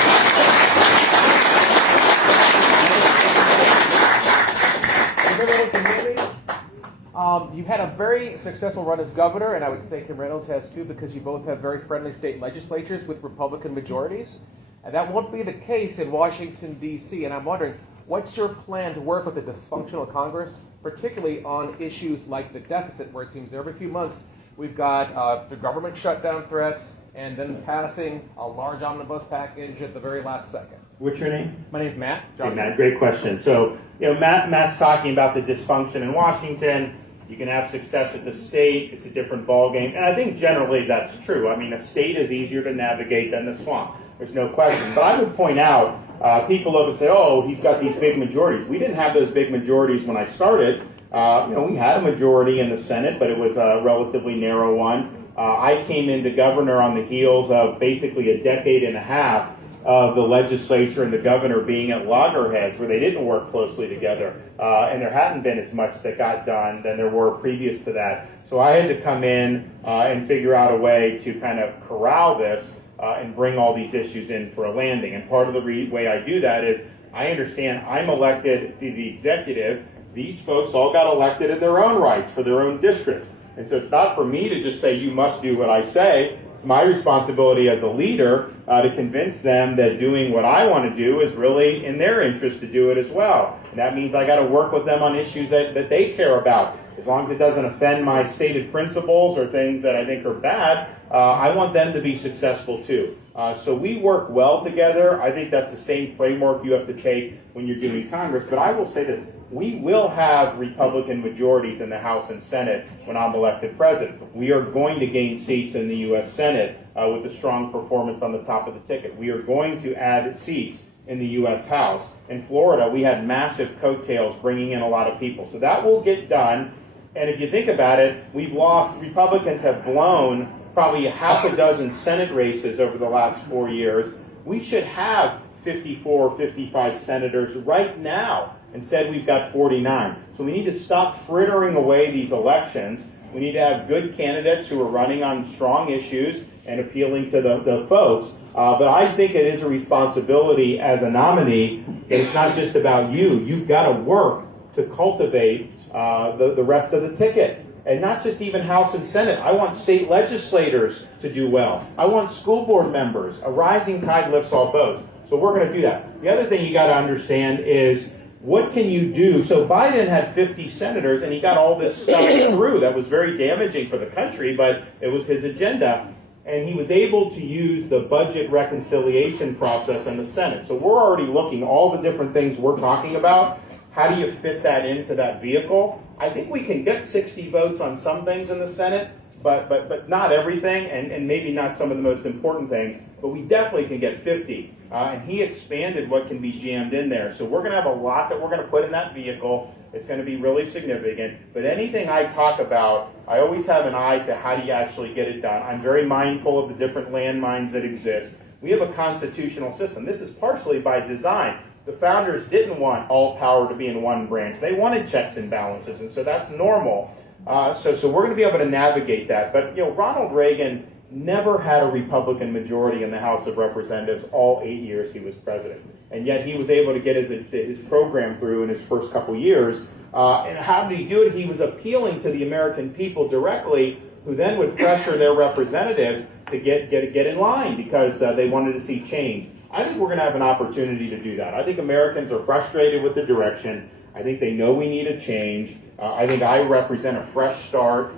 You've had a very successful run as governor, and I would say Kim Reynolds has too, because you both have very friendly state legislatures with Republican majorities. And that won't be the case in Washington, D.C. And I'm wondering, what's your plan to work with a dysfunctional Congress, particularly on issues like the deficit, where it seems every few months we've got the government shutdown threats and then passing a large omnibus package at the very last second? What's your name? My name's Matt. Hey, Matt, great question. So, Matt's talking about the dysfunction in Washington. You can have success at the state. It's a different ballgame. And I think generally that's true. I mean, a state is easier to navigate than the swamp. There's no question. But I would point out, people look and say, oh, he's got these big majorities. We didn't have those big majorities when I started. We had a majority in the Senate, but it was a relatively narrow one. I came into governor on the heels of basically a decade and a half of the legislature and the governor being at loggerheads where they didn't work closely together. And there hadn't been as much that got done than there were previous to that. So I had to come in and figure out a way to kind of corral this and bring all these issues in for a landing. And part of the way I do that is I understand I'm elected to the executive. These folks all got elected in their own rights for their own districts. And so it's not for me to just say, you must do what I say. It's my responsibility as a leader to convince them that doing what I want to do is really in their interest to do it as well. And that means I got to work with them on issues that they care about. As long as it doesn't offend my stated principles or things that I think are bad, I want them to be successful too. So we work well together. I think that's the same framework you have to take when you're doing Congress. But I will say this. We will have Republican majorities in the House and Senate when I'm elected president. We are going to gain seats in the U.S. Senate with a strong performance on the top of the ticket. We are going to add seats in the U.S. House. In Florida, we had massive coattails bringing in a lot of people. So that will get done. And if you think about it, Republicans have blown probably half a dozen Senate races over the last 4 years. We should have 54 or 55 senators right now. Instead, we've got 49. So we need to stop frittering away these elections. We need to have good candidates who are running on strong issues and appealing to the folks. But I think it is a responsibility as a nominee that it's not just about you. You've got to work to cultivate the rest of the ticket. And not just even House and Senate. I want state legislators to do well. I want school board members. A rising tide lifts all boats. So we're going to do that. The other thing you got to understand is, what can you do? So Biden had 50 senators, and he got all this stuff through that was very damaging for the country, but it was his agenda. And he was able to use the budget reconciliation process in the Senate. So we're already looking all the different things we're talking about. How do you fit that into that vehicle? I think we can get 60 votes on some things in the Senate, but not everything, and maybe not some of the most important things. But we definitely can get 50. And he expanded what can be jammed in there. So we're going to have a lot that we're going to put in that vehicle. It's going to be really significant. But anything I talk about, I always have an eye to how do you actually get it done. I'm very mindful of the different landmines that exist. We have a constitutional system. This is partially by design. The founders didn't want all power to be in one branch. They wanted checks and balances, and so that's normal. So we're going to be able to navigate that. But Ronald Reagan never had a Republican majority in the House of Representatives all 8 years he was president. And yet he was able to get his program through in his first couple years. And how did he do it? He was appealing to the American people directly, who then would pressure their representatives to get in line because they wanted to see change. I think we're going to have an opportunity to do that. I think Americans are frustrated with the direction. I think they know we need a change. I think I represent a fresh start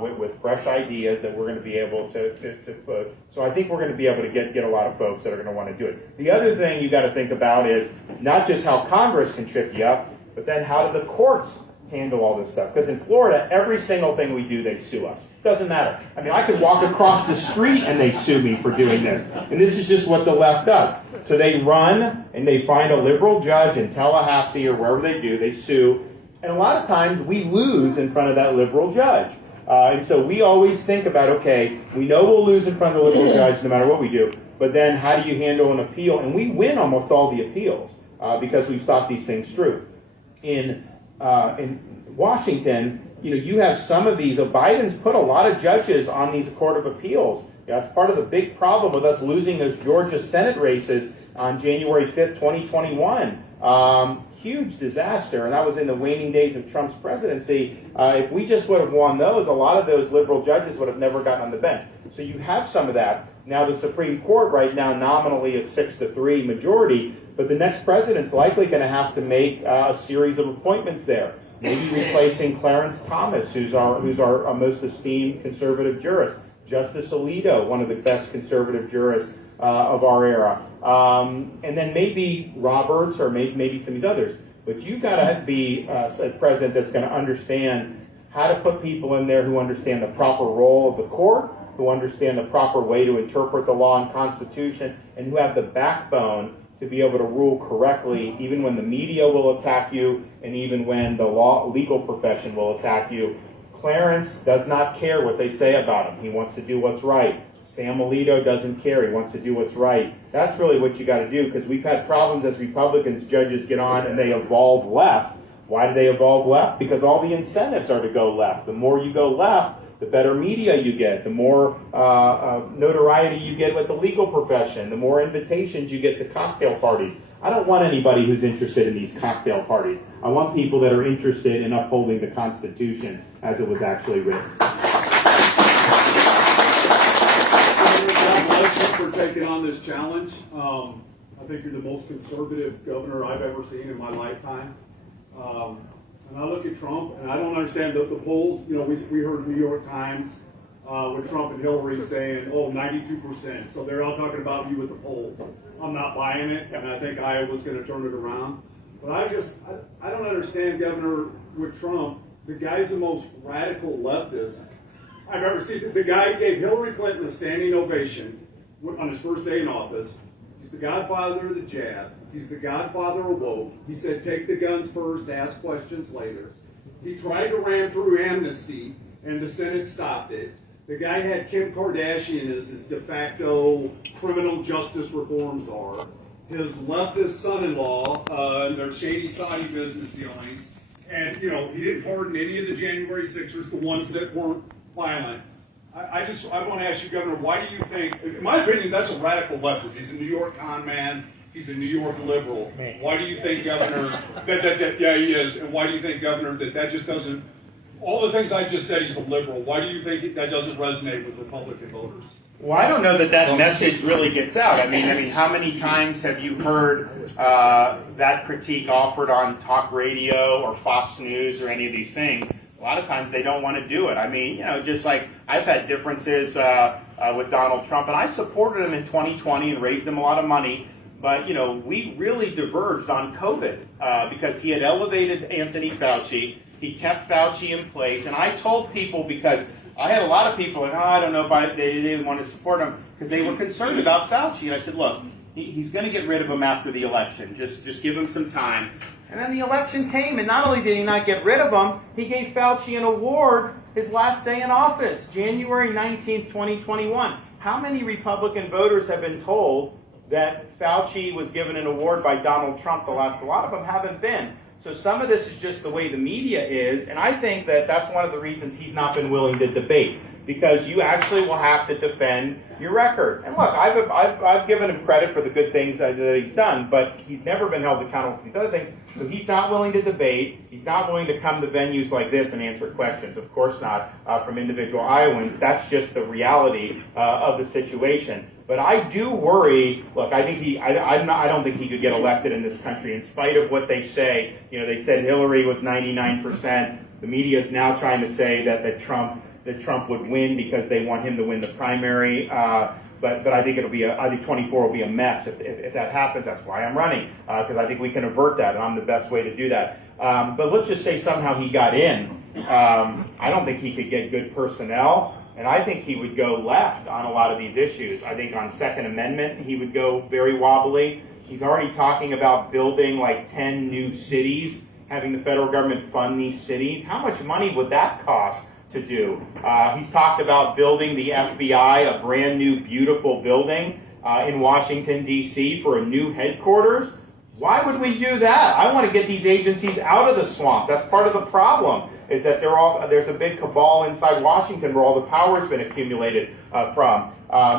with fresh ideas that we're going to be able to put. So I think we're going to be able to get a lot of folks that are going to want to do it. The other thing you got to think about is not just how Congress can trip you up, but then how do the courts handle all this stuff? Because in Florida, every single thing we do, they sue us. Doesn't matter. I mean, I could walk across the street and they sue me for doing this. And this is just what the left does. So they run and they find a liberal judge in Tallahassee or wherever they do, they sue. And a lot of times we lose in front of that liberal judge. And so we always think about, okay, we know we'll lose in front of the liberal judge no matter what we do, but then how do you handle an appeal? And we win almost all the appeals because we've thought these things through. In Washington, you have some of these. Biden's put a lot of judges on these Court of Appeals. That's part of the big problem with us losing those Georgia Senate races on January 5th, 2021. Huge disaster, and that was in the waning days of Trump's presidency. If we just would have won those, a lot of those liberal judges would have never gotten on the bench. So you have some of that. Now the Supreme Court right now nominally is 6-3 majority, but the next president's likely going to have to make a series of appointments there. Maybe replacing Clarence Thomas, who's our most esteemed conservative jurist. Justice Alito, one of the best conservative jurists of our era. And then maybe Roberts or maybe some of these others. But you've got to be a president that's going to understand how to put people in there who understand the proper role of the court, who understand the proper way to interpret the law and Constitution, and who have the backbone to be able to rule correctly, even when the media will attack you, and even when the legal profession will attack you. Clarence does not care what they say about him. He wants to do what's right. Sam Alito doesn't care. He wants to do what's right. That's really what you got to do, because we've had problems as Republicans. Judges get on and they evolve left. Why do they evolve left? Because all the incentives are to go left. The more you go left, the better media you get, the more notoriety you get with the legal profession, the more invitations you get to cocktail parties. I don't want anybody who's interested in these cocktail parties. I want people that are interested in upholding the Constitution as it was actually written. For taking on this challenge. I think you're the most conservative governor I've ever seen in my lifetime. And I look at Trump, and I don't understand the polls. You know, we heard New York Times with Trump and Hillary saying, 92%. So they're all talking about you with the polls. I'm not buying it, and I think Iowa's going to turn it around. But I don't understand, Governor, with Trump. The guy's the most radical leftist I've ever seen. The guy gave Hillary Clinton a standing ovation on his first day in office. He's the godfather of the jab. He's the godfather of woke. He said, take the guns first, ask questions later. He tried to ram through amnesty, and the Senate stopped it. The guy had Kim Kardashian as his de facto criminal justice reform czar. His leftist son-in-law, and their shady Saudi business dealings. And, he didn't pardon any of the January 6ers, the ones that weren't violent. I want to ask you, Governor, why do you think, in my opinion, that's a radical leftist. He's a New York con man. He's a New York liberal. Why do you think, Governor, yeah, he is. And why do you think, Governor, that just doesn't, all the things I just said, he's a liberal. Why do you think that doesn't resonate with Republican voters? Well, I don't know that message really gets out. I mean, how many times have you heard that critique offered on talk radio or Fox News or any of these things? A lot of times they don't want to do it. I mean, just like I've had differences with Donald Trump, and I supported him in 2020 and raised him a lot of money. But, we really diverged on COVID because he had elevated Anthony Fauci. He kept Fauci in place. And I told people, because I had a lot of people like, I don't know if they didn't want to support him because they were concerned about Fauci. And I said, look, he's going to get rid of him after the election. Just give him some time. And then the election came, and not only did he not get rid of him, he gave Fauci an award his last day in office, January 19th, 2021. How many Republican voters have been told that Fauci was given an award by Donald Trump? A lot of them haven't been. So some of this is just the way the media is, and I think that that's one of the reasons he's not been willing to debate, because you actually will have to defend your record. And look, I've given him credit for the good things that he's done, but he's never been held accountable for these other things. So he's not willing to debate. He's not willing to come to venues like this and answer questions. Of course not from individual Iowans. That's just the reality of the situation. But I do worry. Look, I don't think he could get elected in this country, in spite of what they say. They said Hillary was 99%. The media is now trying to say that Trump would win because they want him to win the primary. But I think I think 24 will be a mess if that happens. That's why I'm running, because I think we can avert that, and I'm the best way to do that. But let's just say somehow he got in. I don't think he could get good personnel. And I think he would go left on a lot of these issues. I think on Second Amendment, he would go very wobbly. He's already talking about building like 10 new cities, having the federal government fund these cities. How much money would that cost to do? He's talked about building the FBI, a brand new, beautiful building in Washington, D.C. for a new headquarters. Why would we do that? I want to get these agencies out of the swamp. That's part of the problem, is that there's a big cabal inside Washington where all the power's been accumulated from.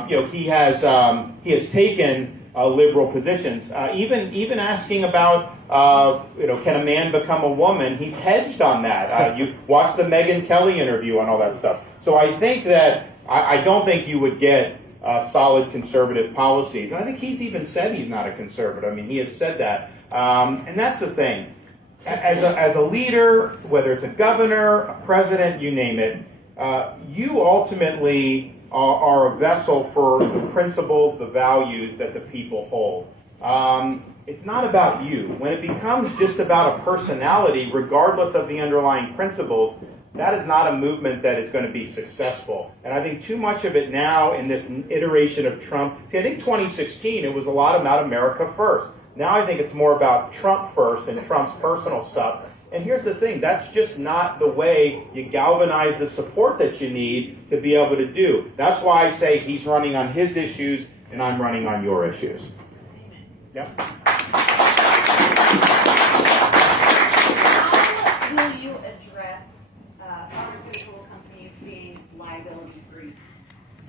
He has taken liberal positions, even asking about can a man become a woman? He's hedged on that. You watch the Megyn Kelly interview on all that stuff. So I think that I don't think you would get solid conservative policies. And I think he's even said he's not a conservative. I mean, he has said that. And that's the thing. As a leader, whether it's a governor, a president, you name it, you ultimately are a vessel for the principles, the values that the people hold. It's not about you. When it becomes just about a personality, regardless of the underlying principles, that is not a movement that is going to be successful. And I think too much of it now in this iteration of Trump. See, I think 2016, it was a lot about America first. Now I think it's more about Trump first and Trump's personal stuff. And here's the thing, that's just not the way you galvanize the support that you need to be able to do. That's why I say he's running on his issues and I'm running on your issues. Yep. How will you address pharmaceutical companies being liability free?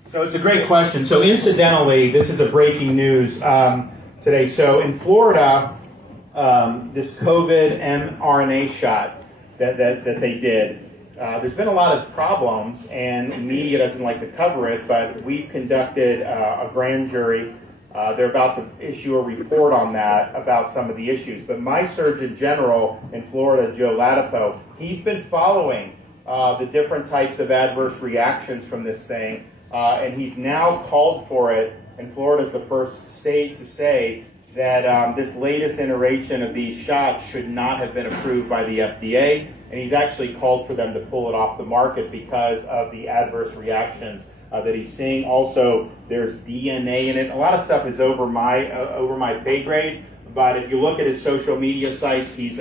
So it's a great question. So incidentally, this is a breaking news today. So in Florida, this COVID mRNA shot that they did, there's been a lot of problems, and the media doesn't like to cover it, but we've conducted a grand jury. They're about to issue a report on that about some of the issues. But my Surgeon General in Florida, Joe Latipo, he's been following the different types of adverse reactions from this thing, and he's now called for it, and Florida's the first state to say that this latest iteration of these shots should not have been approved by the FDA, and he's actually called for them to pull it off the market because of the adverse reactions that he's seeing. Also, there's DNA in it. A lot of stuff is over my pay grade, but if you look at his social media sites, he's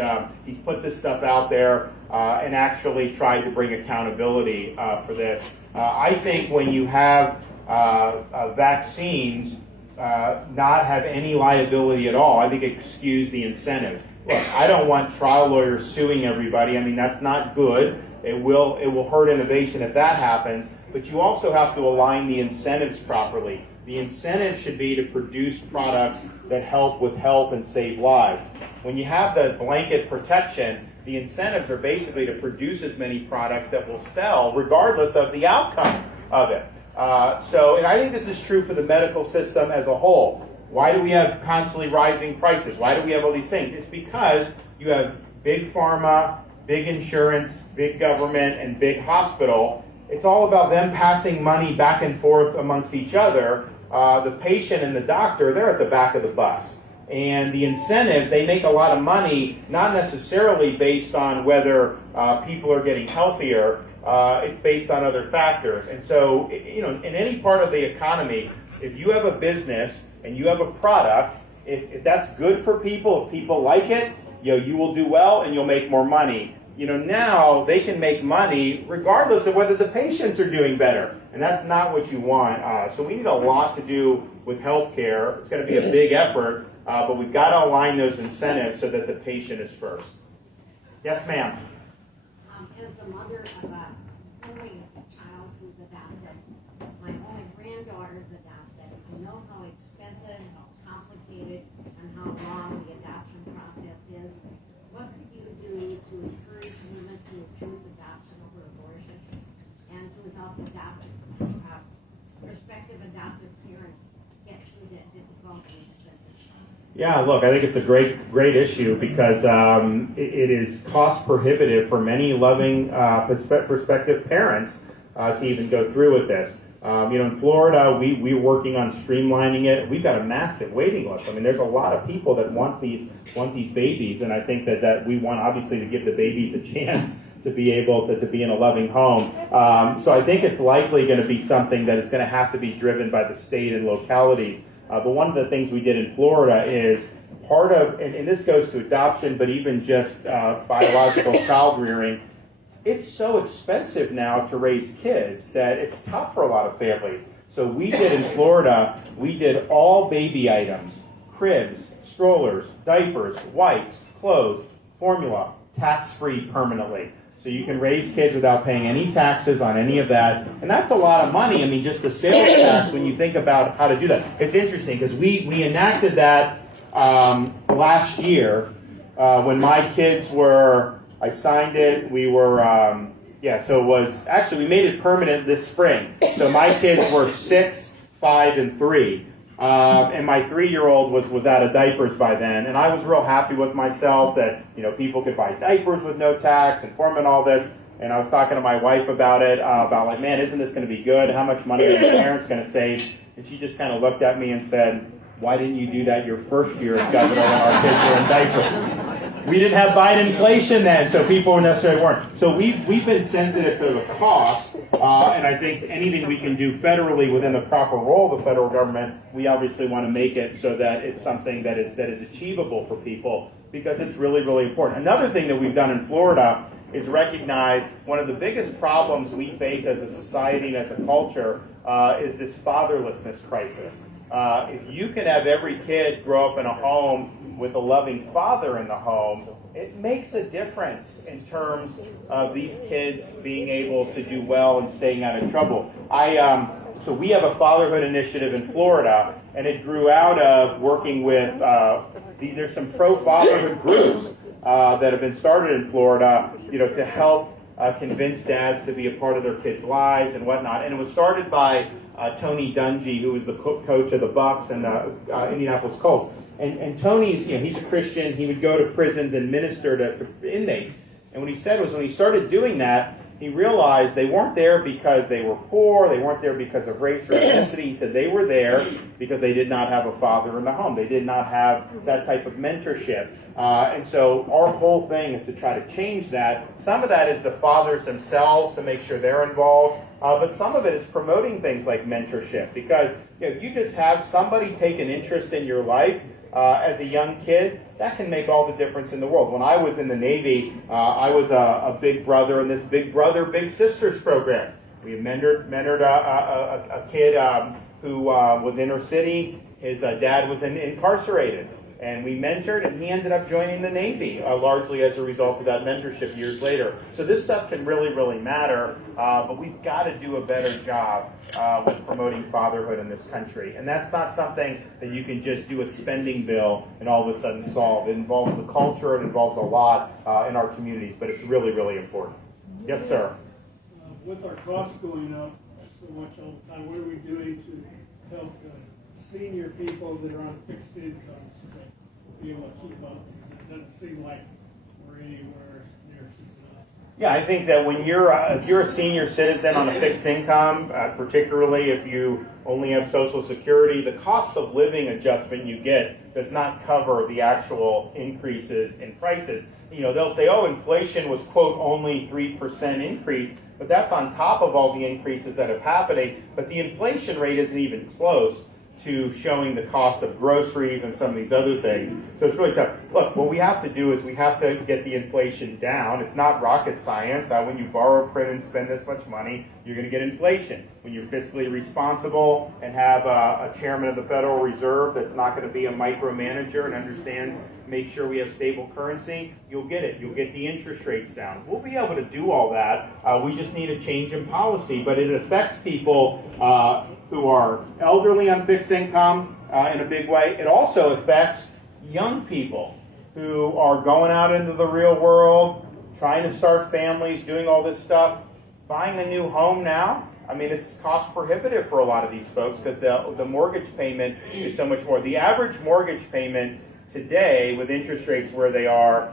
put this stuff out there and actually tried to bring accountability for this. I think when you have vaccines not have any liability at all, I think it skews the incentives. Look, I don't want trial lawyers suing everybody. I mean, that's not good. It will hurt innovation if that happens. But you also have to align the incentives properly. The incentive should be to produce products that help with health and save lives. When you have the blanket protection, the incentives are basically to produce as many products that will sell regardless of the outcomes of it. And I think this is true for the medical system as a whole. Why do we have constantly rising prices? Why do we have all these things? It's because you have big pharma, big insurance, big government, and big hospital. It's all about them passing money back and forth amongst each other. The patient and the doctor, they're at the back of the bus. And the incentives, they make a lot of money, not necessarily based on whether people are getting healthier. It's based on other factors. And so, in any part of the economy, if you have a business and you have a product, if that's good for people, if people like it, you will do well and you'll make more money. Now they can make money regardless of whether the patients are doing better. And that's not what you want. So we need a lot to do with healthcare. It's going to be a big effort, but we've got to align those incentives so that the patient is first. Yes, ma'am. As the mother of a only child who's adopted, my only granddaughter is adopted. I know how expensive, how complicated, and how long the adoption process is. What could you do to encourage women to choose adoption over abortion, and to help prospective adoptive parents get through that difficult and expensive process? Yeah, look, I think it's a great issue because it is cost prohibitive for many loving prospective parents to even go through with this. In Florida, we're working on streamlining it. We've got a massive waiting list. I mean, there's a lot of people that want these babies, and I think that we want obviously to give the babies a chance to be able to be in a loving home. So I think it's likely going to be something that is going to have to be driven by the state and localities. But one of the things we did in Florida is part of, and this goes to adoption, but even just biological child rearing, it's so expensive now to raise kids that it's tough for a lot of families. So we did in Florida, we did all baby items, cribs, strollers, diapers, wipes, clothes, formula, tax-free permanently. So you can raise kids without paying any taxes on any of that. And that's a lot of money. I mean, just the sales tax, when you think about how to do that. It's interesting because we enacted that last year, when my kids were, I signed it, we were, so it was, actually we made it permanent this spring. So my kids were 6, 5, and 3. And my 3-year-old was out of diapers by then, and I was real happy with myself that, people could buy diapers with no tax and form and all this. And I was talking to my wife about it, about like, man, isn't this going to be good? How much money are your parents going to save? And she just kind of looked at me and said, why didn't you do that your first year as governor when our kids were in diapers? We didn't have Biden inflation then, so people necessarily weren't. So we've been sensitive to the cost, and I think anything we can do federally within the proper role of the federal government, we obviously want to make it so that it's something that is achievable for people, because it's really, really important. Another thing that we've done in Florida is recognize one of the biggest problems we face as a society and as a culture is this fatherlessness crisis. If you can have every kid grow up in a home with a loving father in the home, it makes a difference in terms of these kids being able to do well and staying out of trouble. So we have a fatherhood initiative in Florida, and it grew out of working with, there's some pro-fatherhood groups that have been started in Florida, to help convince dads to be a part of their kids' lives and whatnot. And it was started by Tony Dungy, who was the coach of the Bucks and the Indianapolis Colts. And Tony's, he's a Christian. He would go to prisons and minister to inmates. And what he said was when he started doing that, he realized they weren't there because they were poor. They weren't there because of race or ethnicity. He said they were there because they did not have a father in the home. They did not have that type of mentorship. And so our whole thing is to try to change that. Some of that is the fathers themselves to make sure they're involved. But some of it is promoting things like mentorship, because you just have somebody take an interest in your life as a young kid. That can make all the difference in the world. When I was in the Navy, I was a big brother in this Big Brother, Big Sisters program. We mentored a kid who was inner city. His dad was incarcerated. And we mentored, and he ended up joining the Navy, largely as a result of that mentorship years later. So this stuff can really, really matter, but we've got to do a better job with promoting fatherhood in this country. And that's not something that you can just do a spending bill and all of a sudden solve. It involves the culture, it involves a lot in our communities, but it's really, really important. Yes, sir. With our costs going up so much all the time, what are we doing to help senior people that are on fixed incomes to be able to keep up? It doesn't seem like we're anywhere near. Yeah, I think that when if you're a senior citizen on a fixed income, particularly if you only have Social Security, the cost of living adjustment you get does not cover the actual increases in prices. They'll say, oh, inflation was, quote, only 3% increase, but that's on top of all the increases that have happening. But the inflation rate isn't even close to showing the cost of groceries and some of these other things. So it's really tough. Look, what we have to do is we have to get the inflation down. It's not rocket science. When you borrow, print, and spend this much money, you're going to get inflation. When you're fiscally responsible and have a chairman of the Federal Reserve that's not going to be a micromanager and understands, make sure we have stable currency, you'll get it. You'll get the interest rates down. We'll be able to do all that. We just need a change in policy, but it affects people who are elderly on fixed income in a big way. It also affects young people who are going out into the real world, trying to start families, doing all this stuff. Buying a new home now, it's cost prohibitive for a lot of these folks because the mortgage payment is so much more. The average mortgage payment today, with interest rates where they are,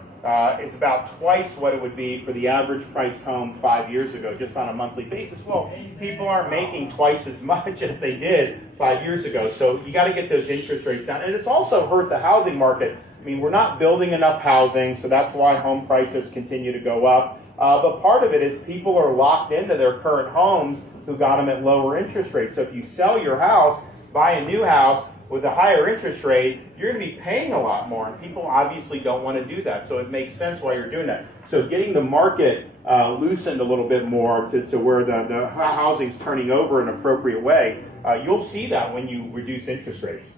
is about twice what it would be for the average priced home 5 years ago, just on a monthly basis. Well, people aren't making twice as much as they did 5 years ago. So you got to get those interest rates down. And it's also hurt the housing market. We're not building enough housing, so that's why home prices continue to go up. But part of it is people are locked into their current homes who got them at lower interest rates. So if you sell your house, buy a new house with a higher interest rate, you're going to be paying a lot more. And people obviously don't want to do that. So it makes sense why you're doing that. So getting the market loosened a little bit more to where the housing's turning over in an appropriate way, you'll see that when you reduce interest rates.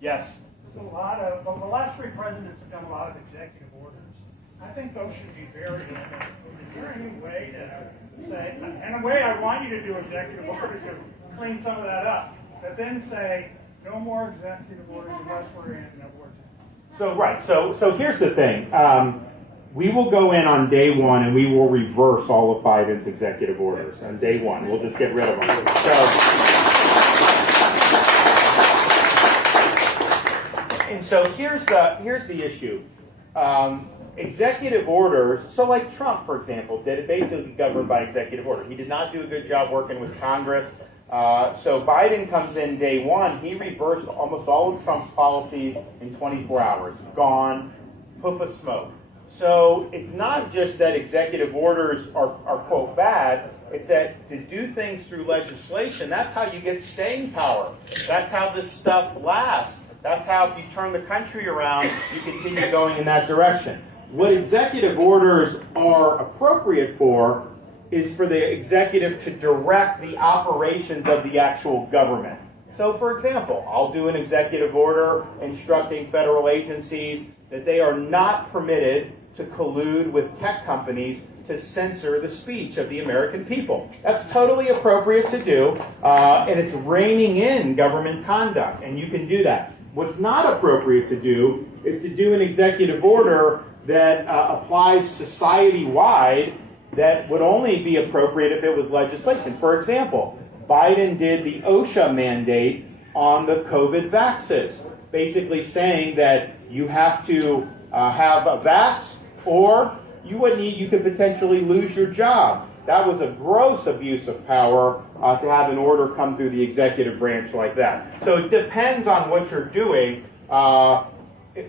Yes? There's a lot of, the last 3 presidents have done a lot of executive orders. I think those should be very limited. Is there any way to say, and the way I want you to do executive orders to clean some of that up, but then say, no more executive orders unless we're in a war. So here's the thing. We will go in on day one and we will reverse all of Biden's executive orders on day one. We'll just get rid of them. So here's the issue. Executive orders, so like Trump, for example, did it basically governed by executive order. He did not do a good job working with Congress. So Biden comes in day one. He reversed almost all of Trump's policies in 24 hours. Gone, poof of smoke. So it's not just that executive orders are quote, bad. It's that to do things through legislation, that's how you get staying power. That's how this stuff lasts. That's how if you turn the country around, you continue going in that direction. What executive orders are appropriate for is for the executive to direct the operations of the actual government. So, for example, I'll do an executive order instructing federal agencies that they are not permitted to collude with tech companies to censor the speech of the American people. That's totally appropriate to do, and it's reining in government conduct, and you can do that. What's not appropriate to do is to do an executive order that applies society-wide that would only be appropriate if it was legislation. For example, Biden did the OSHA mandate on the COVID vaxes, basically saying that you have to have a vax or you could potentially lose your job. That was a gross abuse of power to have an order come through the executive branch like that. So it depends on what you're doing.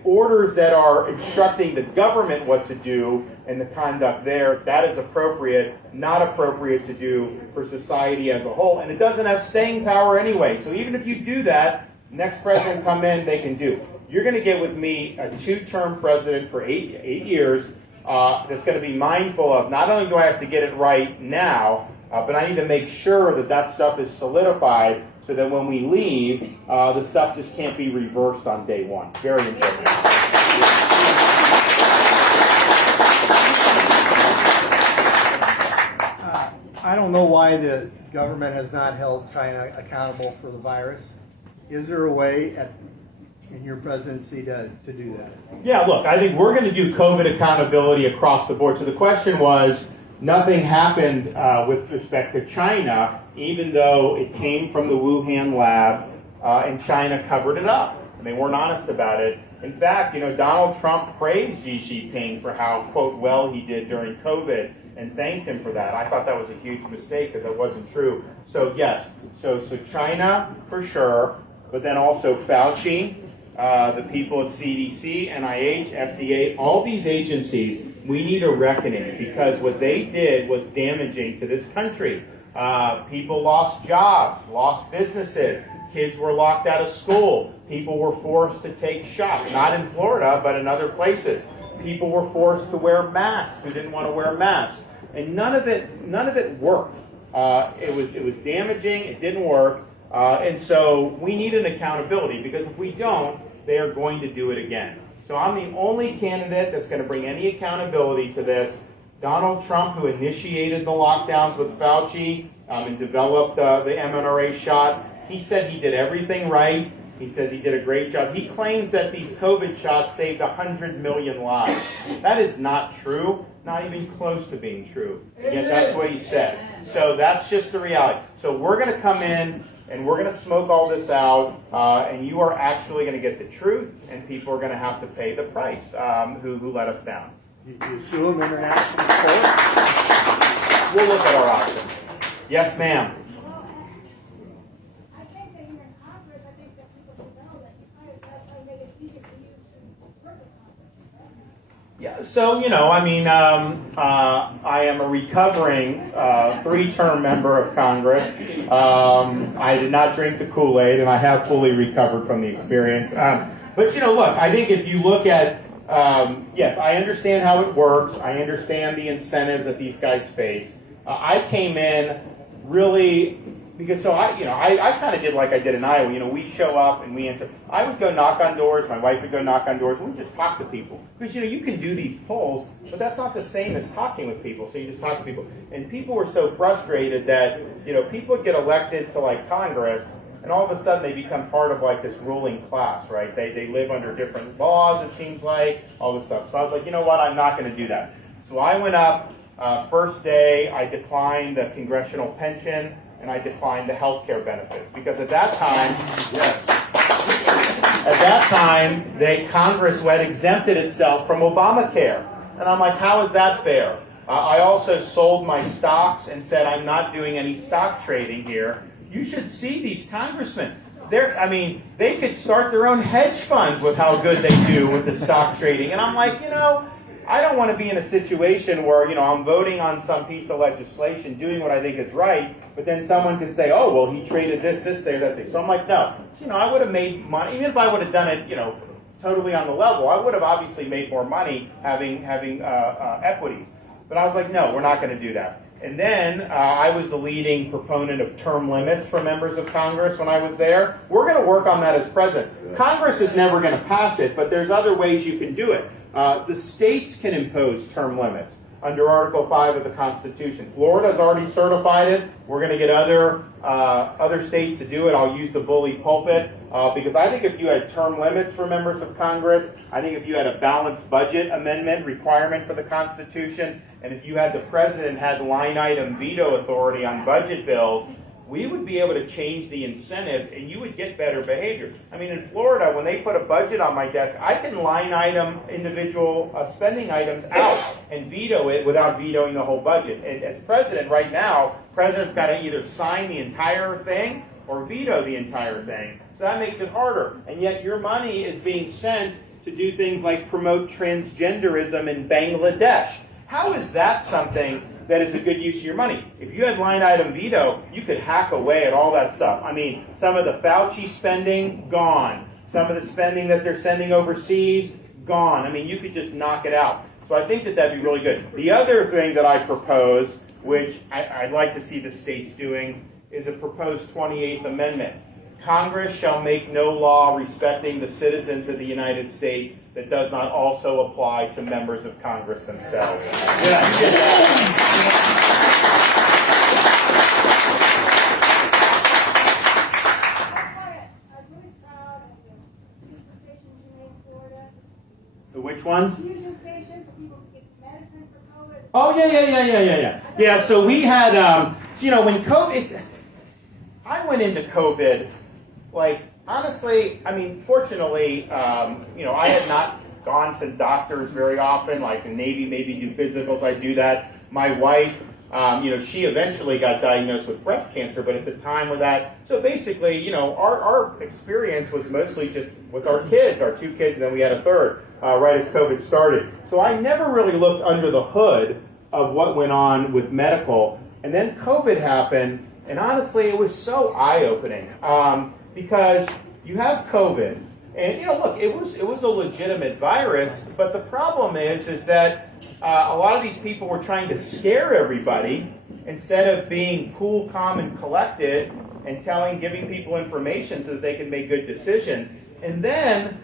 Orders that are instructing the government what to do and the conduct there, that is appropriate, not appropriate to do for society as a whole. And it doesn't have staying power anyway. So even if you do that, next president come in, they can do. You're going to get with me a two-term president for eight years that's going to be mindful of not only do I have to get it right now, but I need to make sure that that stuff is solidified so that when we leave, the stuff just can't be reversed on day one. Very important. I don't know why the government has not held China accountable for the virus. Is there a way in your presidency to do that? Yeah, look, I think we're going to do COVID accountability across the board. So the question was, nothing happened with respect to China, even though it came from the Wuhan lab, and China covered it up. And they weren't honest about it. In fact, Donald Trump praised Xi Jinping for how, quote, well he did during COVID and thanked him for that. I thought that was a huge mistake because that wasn't true. So yes, so China for sure, but then also Fauci, the people at CDC, NIH, FDA, all these agencies, we need a reckoning because what they did was damaging to this country. People lost jobs, lost businesses, kids were locked out of school, people were forced to take shots, not in Florida, but in other places. People were forced to wear masks who didn't want to wear masks. And none of it worked. It was damaging, it didn't work. And so we need an accountability because if we don't, they are going to do it again. So I'm the only candidate that's going to bring any accountability to this. Donald Trump, who initiated the lockdowns with Fauci and developed the mRNA shot, he said he did everything right. He says he did a great job. He claims that these COVID shots saved 100 million lives. That is not true, not even close to being true. Yet that's what he said. So that's just the reality. So we're going to come in and we're going to smoke all this out, and you are actually going to get the truth, and people are going to have to pay the price who let us down. You sue them international court? We'll look at our options. Yes, ma'am. I think that you're in Congress. I think that people should know that that's why make it easier for you to work with Congress. Yeah, so, I am a recovering 3-term member of Congress. I did not drink the Kool-Aid, and I have fully recovered from the experience. But, look, I think if you look at, yes, I understand how it works. I understand the incentives that these guys face. I came in really because I kind of did like I did in Iowa. We show up and we enter. I would go knock on doors. My wife would go knock on doors. And we just talk to people because you can do these polls, but that's not the same as talking with people. So you just talk to people, and people were so frustrated that people would get elected to like Congress, and all of a sudden they become part of like this ruling class, right? They live under different laws, it seems like, all this stuff. So I was like, you know what, I'm not going to do that. So I went up, first day, I declined the congressional pension, and I declined the health care benefits, because at that time, Congress had exempted itself from Obamacare. And I'm like, how is that fair? I also sold my stocks and said, I'm not doing any stock trading here. You should see these congressmen. They could start their own hedge funds with how good they do with the stock trading. And I'm like, I don't want to be in a situation where, I'm voting on some piece of legislation, doing what I think is right, but then someone can say, oh, well, he traded this, there, that thing. So I'm like, no. I would have made money, even if I would have done it, totally on the level, I would have obviously made more money having equities. But I was like, no, we're not going to do that. And then I was the leading proponent of term limits for members of Congress when I was there. We're going to work on that as president. Congress is never going to pass it, but there's other ways you can do it. The states can impose term limits under Article 5 of the Constitution. Florida's already certified it. We're going to get other states to do it. I'll use the bully pulpit because I think if you had term limits for members of Congress, I think if you had a balanced budget amendment requirement for the Constitution, and if you had the president had line item veto authority on budget bills, we would be able to change the incentives and you would get better behavior. In Florida, when they put a budget on my desk, I can line item individual spending items out and veto it without vetoing the whole budget. And as president right now, president's got to either sign the entire thing or veto the entire thing. So that makes it harder. And yet your money is being sent to do things like promote transgenderism in Bangladesh. How is that something that is a good use of your money? If you had line item veto, you could hack away at all that stuff. Some of the Fauci spending, gone. Some of the spending that they're sending overseas, gone. You could just knock it out. So I think that that'd be really good. The other thing that I propose, which I'd like to see the states doing, is a proposed 28th Amendment. Congress shall make no law respecting the citizens of the United States that does not also apply to members of Congress themselves. The which ones? Infusion stations for people to get medicine for COVID. Oh, yeah. Yeah, so we had, when COVID, I went into COVID, honestly, fortunately, I had not gone to doctors very often, like the Navy, maybe do physicals, I do that. My wife, she eventually got diagnosed with breast cancer, but at the time with that, so basically, our experience was mostly just with our kids, our 2 kids, and then we had a third, right as COVID started. So I never really looked under the hood of what went on with medical, and then COVID happened, and honestly, it was so eye-opening, because you have COVID, and look, it was a legitimate virus, but the problem is that a lot of these people were trying to scare everybody instead of being cool, calm, and collected and giving people information so that they can make good decisions. And then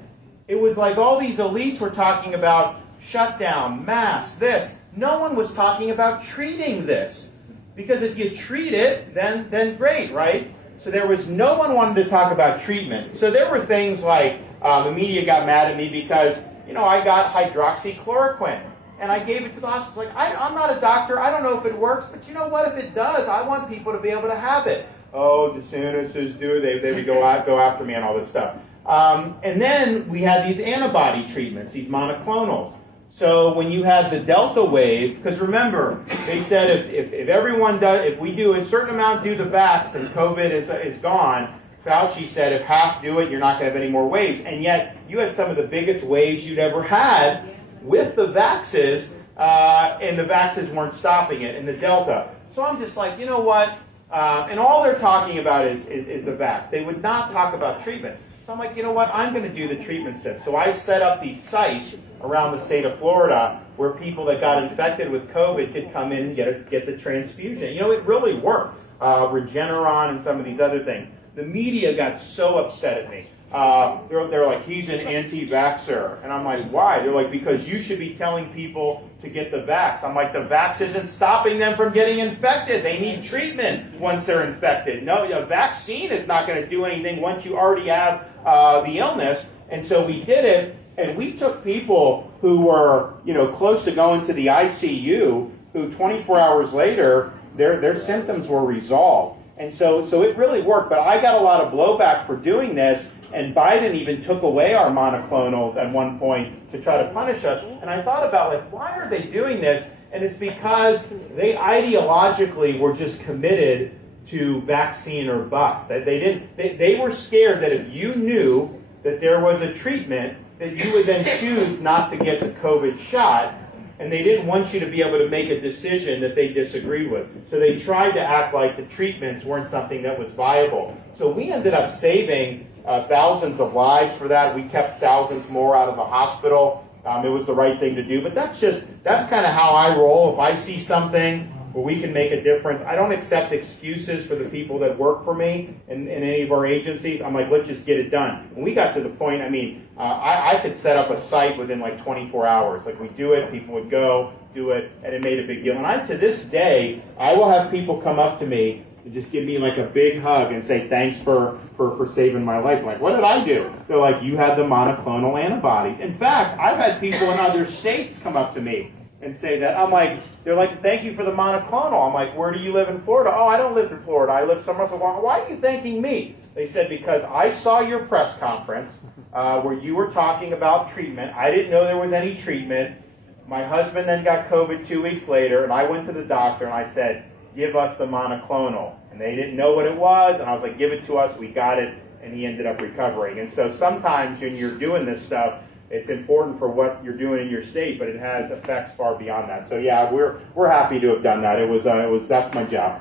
it was like all these elites were talking about shutdown, masks, this. No one was talking about treating this, because if you treat it, then great, right? So there was no one wanted to talk about treatment. So there were things like the media got mad at me because, I got hydroxychloroquine. And I gave it to the hospital. I'm not a doctor. I don't know if it works. But you know what? If it does, I want people to be able to have it. Oh, DeSantis is due. They would go after me and all this stuff. And then we had these antibody treatments, these monoclonals. So when you had the Delta wave, because remember, they said if everyone does, if we do a certain amount do the vax and COVID is gone, Fauci said if half do it, you're not going to have any more waves. And yet you had some of the biggest waves you'd ever had with the vaxes, and the vaxes weren't stopping it in the Delta. So I'm just like, you know what? And all they're talking about is the vax. They would not talk about treatment. So I'm like, you know what? I'm going to do the treatment steps. So I set up these sites around the state of Florida where people that got infected with COVID could come in and get the transfusion. It really worked. Regeneron and some of these other things. The media got so upset at me. they're like, he's an anti-vaxxer. And I'm like, why? They're like, because you should be telling people to get the vax. I'm like, the vax isn't stopping them from getting infected. They need treatment once they're infected. No, a vaccine is not going to do anything once you already have the illness. And so we did it, and we took people who were, close to going to the ICU, who 24 hours later, their symptoms were resolved. And so it really worked. But I got a lot of blowback for doing this, and Biden even took away our monoclonals at one point to try to punish us. And I thought about, like, why are they doing this? And it's because they ideologically were just committed to vaccine or bust. They were scared that if you knew that there was a treatment, that you would then choose not to get the COVID shot. And they didn't want you to be able to make a decision that they disagreed with. So they tried to act like the treatments weren't something that was viable. So we ended up saving thousands of lives for that. We kept thousands more out of the hospital. It was the right thing to do. But that's kind of how I roll. If I see something where we can make a difference, I don't accept excuses for the people that work for me in any of our agencies. I'm like, let's just get it done. And we got to the point, I could set up a site within like 24 hours. Like, we do it, people would go, do it, and it made a big deal. And to this day, I will have people come up to me and just give me like a big hug and say, thanks for saving my life. I'm like, what did I do? They're like, you had the monoclonal antibodies. In fact, I've had people in other states come up to me and say that. I'm like, they're like, thank you for the monoclonal. I'm like, where do you live in Florida? Oh, I don't live in Florida. I live somewhere else. Why are you thanking me? They said, because I saw your press conference where you were talking about treatment. I didn't know there was any treatment. My husband then got COVID 2 weeks later, and I went to the doctor and I said, give us the monoclonal. And they didn't know what it was, and I was like, give it to us. We got it, and he ended up recovering. And so sometimes when you're doing this stuff, it's important for what you're doing in your state, but it has effects far beyond that. So yeah, we're happy to have done that. That's my job.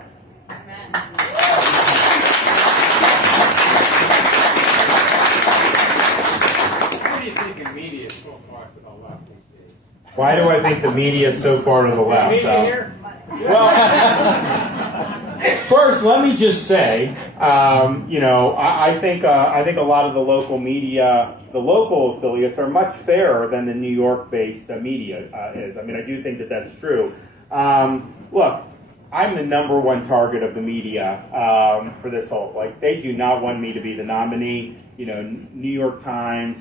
Why do you think the media is so far to the left these days? Why do I think the media is so far to the left? Media here? Well, first, let me just say, I think a lot of the local media, the local affiliates, are much fairer than the New York-based media is. I do think that that's true. Look, I'm the number one target of the media for this whole. Like, they do not want me to be the nominee. New York Times,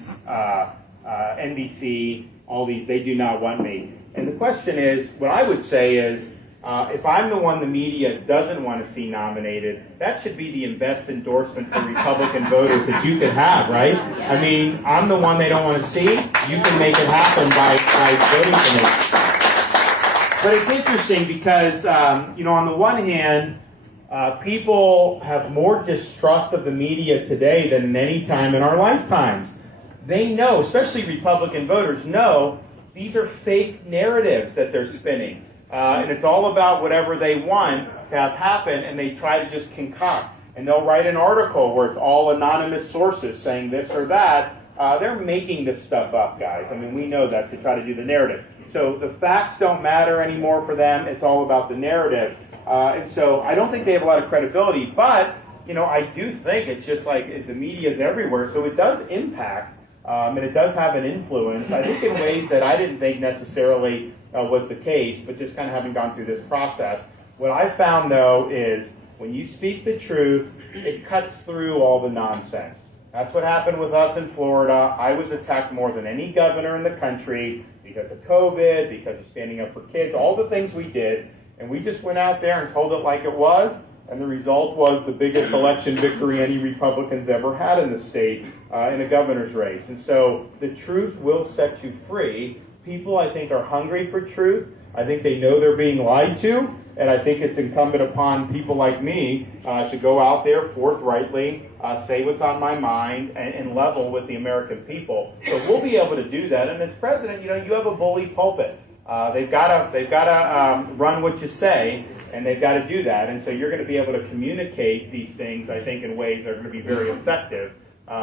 NBC, all these, they do not want me. And the question is, what I would say is, if I'm the one the media doesn't want to see nominated, that should be the best endorsement for Republican voters that you could have, right? I'm the one they don't want to see. You can make it happen by voting for me. But it's interesting because, on the one hand, people have more distrust of the media today than in any time in our lifetimes. They know, especially Republican voters, know these are fake narratives that they're spinning. And it's all about whatever they want to have happen, and they try to just concoct. And they'll write an article where it's all anonymous sources saying this or that. They're making this stuff up, guys. We know that, to try to do the narrative. So the facts don't matter anymore for them. It's all about the narrative. And so I don't think they have a lot of credibility. But, I do think it's just like the media is everywhere. So it does impact, and it does have an influence, I think, in ways that I didn't think necessarily was the case, but just kind of having gone through this process. What I found, though, is when you speak the truth, it cuts through all the nonsense. That's what happened with us in Florida. I was attacked more than any governor in the country because of COVID, because of standing up for kids, all the things we did. And we just went out there and told it like it was. And the result was the biggest election victory any Republicans ever had in the state in a governor's race. And so the truth will set you free. People, I think, are hungry for truth. I think they know they're being lied to. And I think it's incumbent upon people like me to go out there forthrightly, say what's on my mind, and level with the American people. So we'll be able to do that. And as president, you have a bully pulpit. They've got to run what you say, and they've got to do that. And so you're going to be able to communicate these things, I think, in ways that are going to be very effective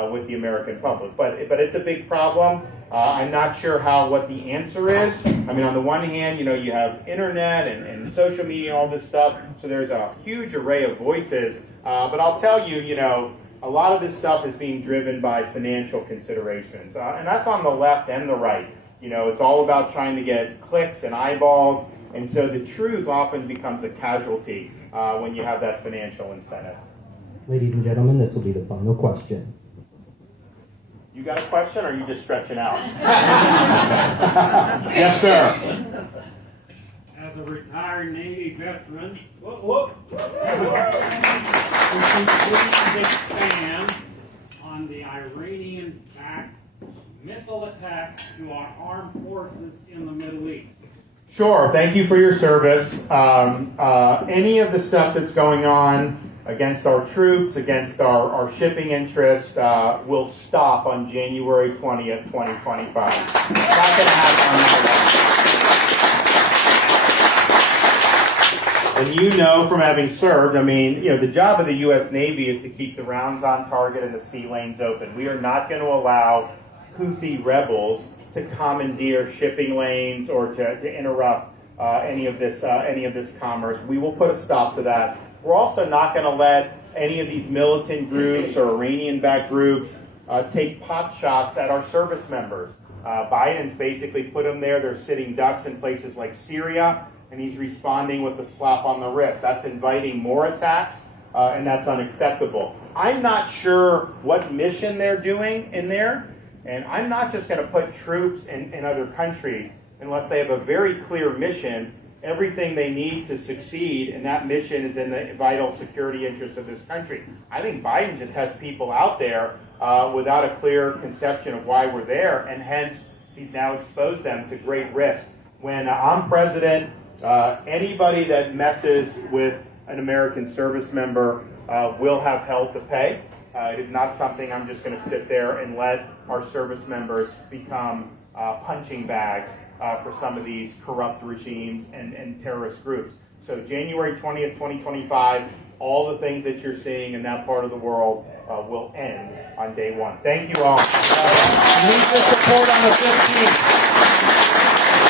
with the American public. But it's a big problem. I'm not sure what the answer is. On the one hand, you have internet and social media and all this stuff, so there's a huge array of voices. But I'll tell you, a lot of this stuff is being driven by financial considerations, and that's on the left and the right. You know, it's all about trying to get clicks and eyeballs, and so the truth often becomes a casualty when you have that financial incentive. Ladies and gentlemen, this will be the final question. You got a question, or are you just stretching out? Yes, sir. As a retired Navy veteran, please expand on the Iranian-backed missile attack to our armed forces in the Middle East. Sure. Thank you for your service. Any of the stuff that's going on against our troops, against our shipping interest, will stop on January 20th, 2025. It's not going to happen on that. And you know from having served, I mean, you know, the job of the U.S. Navy is to keep the rounds on target and the sea lanes open. We are not going to allow Houthi rebels to commandeer shipping lanes or to interrupt any of this commerce. We will put a stop to that. We're also not going to let any of these militant groups or Iranian-backed groups take pot shots at our service members. Biden's basically put them there. They're sitting ducks in places like Syria, and he's responding with a slap on the wrist. That's inviting more attacks, and that's unacceptable. I'm not sure what mission they're doing in there, and I'm not just going to put troops in other countries unless they have a very clear mission, everything they need to succeed, and that mission is in the vital security interests of this country. I think Biden just has people out there without a clear conception of why we're there, and hence he's now exposed them to great risk. When I'm president, anybody that messes with an American service member will have hell to pay. It is not something I'm just going to sit there and let our service members become punching bags for some of these corrupt regimes and terrorist groups. So January 20th, 2025, all the things that you're seeing in that part of the world will end on day one. Thank you all. Need your support on the 15th.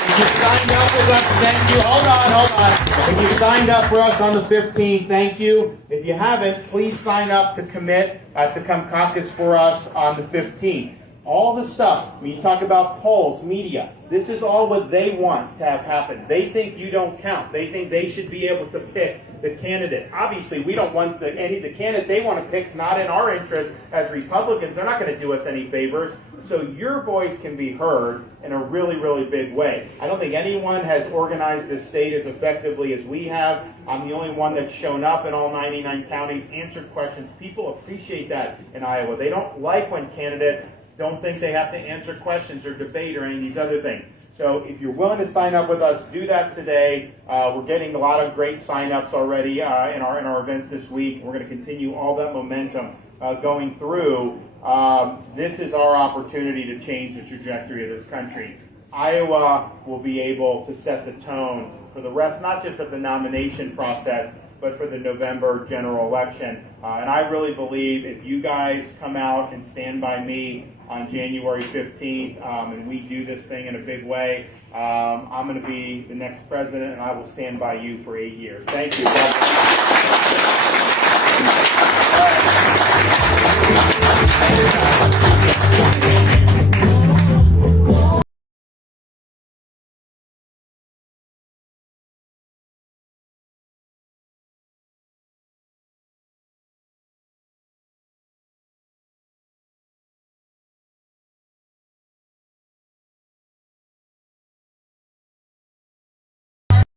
If you signed up with us, thank you. Hold on. If you signed up for us on the 15th, thank you. If you haven't, please sign up to commit to come caucus for us on the 15th. All the stuff, when you talk about polls, media, this is all what they want to have happen. They think you don't count. They think they should be able to pick the candidate. Obviously, we don't want the candidate they want to pick's not in our interest as Republicans. They're not going to do us any favors. So your voice can be heard in a really, really big way. I don't think anyone has organized this state as effectively as we have. I'm the only one that's shown up in all 99 counties, answered questions. People appreciate that in Iowa. They don't like when candidates don't think they have to answer questions or debate or any of these other things. So if you're willing to sign up with us, do that today. We're getting a lot of great sign-ups already in our events this week. We're going to continue all that momentum going through. This is our opportunity to change the trajectory of this country. Iowa will be able to set the tone for the rest, not just of the nomination process, but for the November general election. And I really believe if you guys come out and stand by me on January 15th, and we do this thing in a big way, I'm going to be the next president, and I will stand by you for 8 years. Thank you.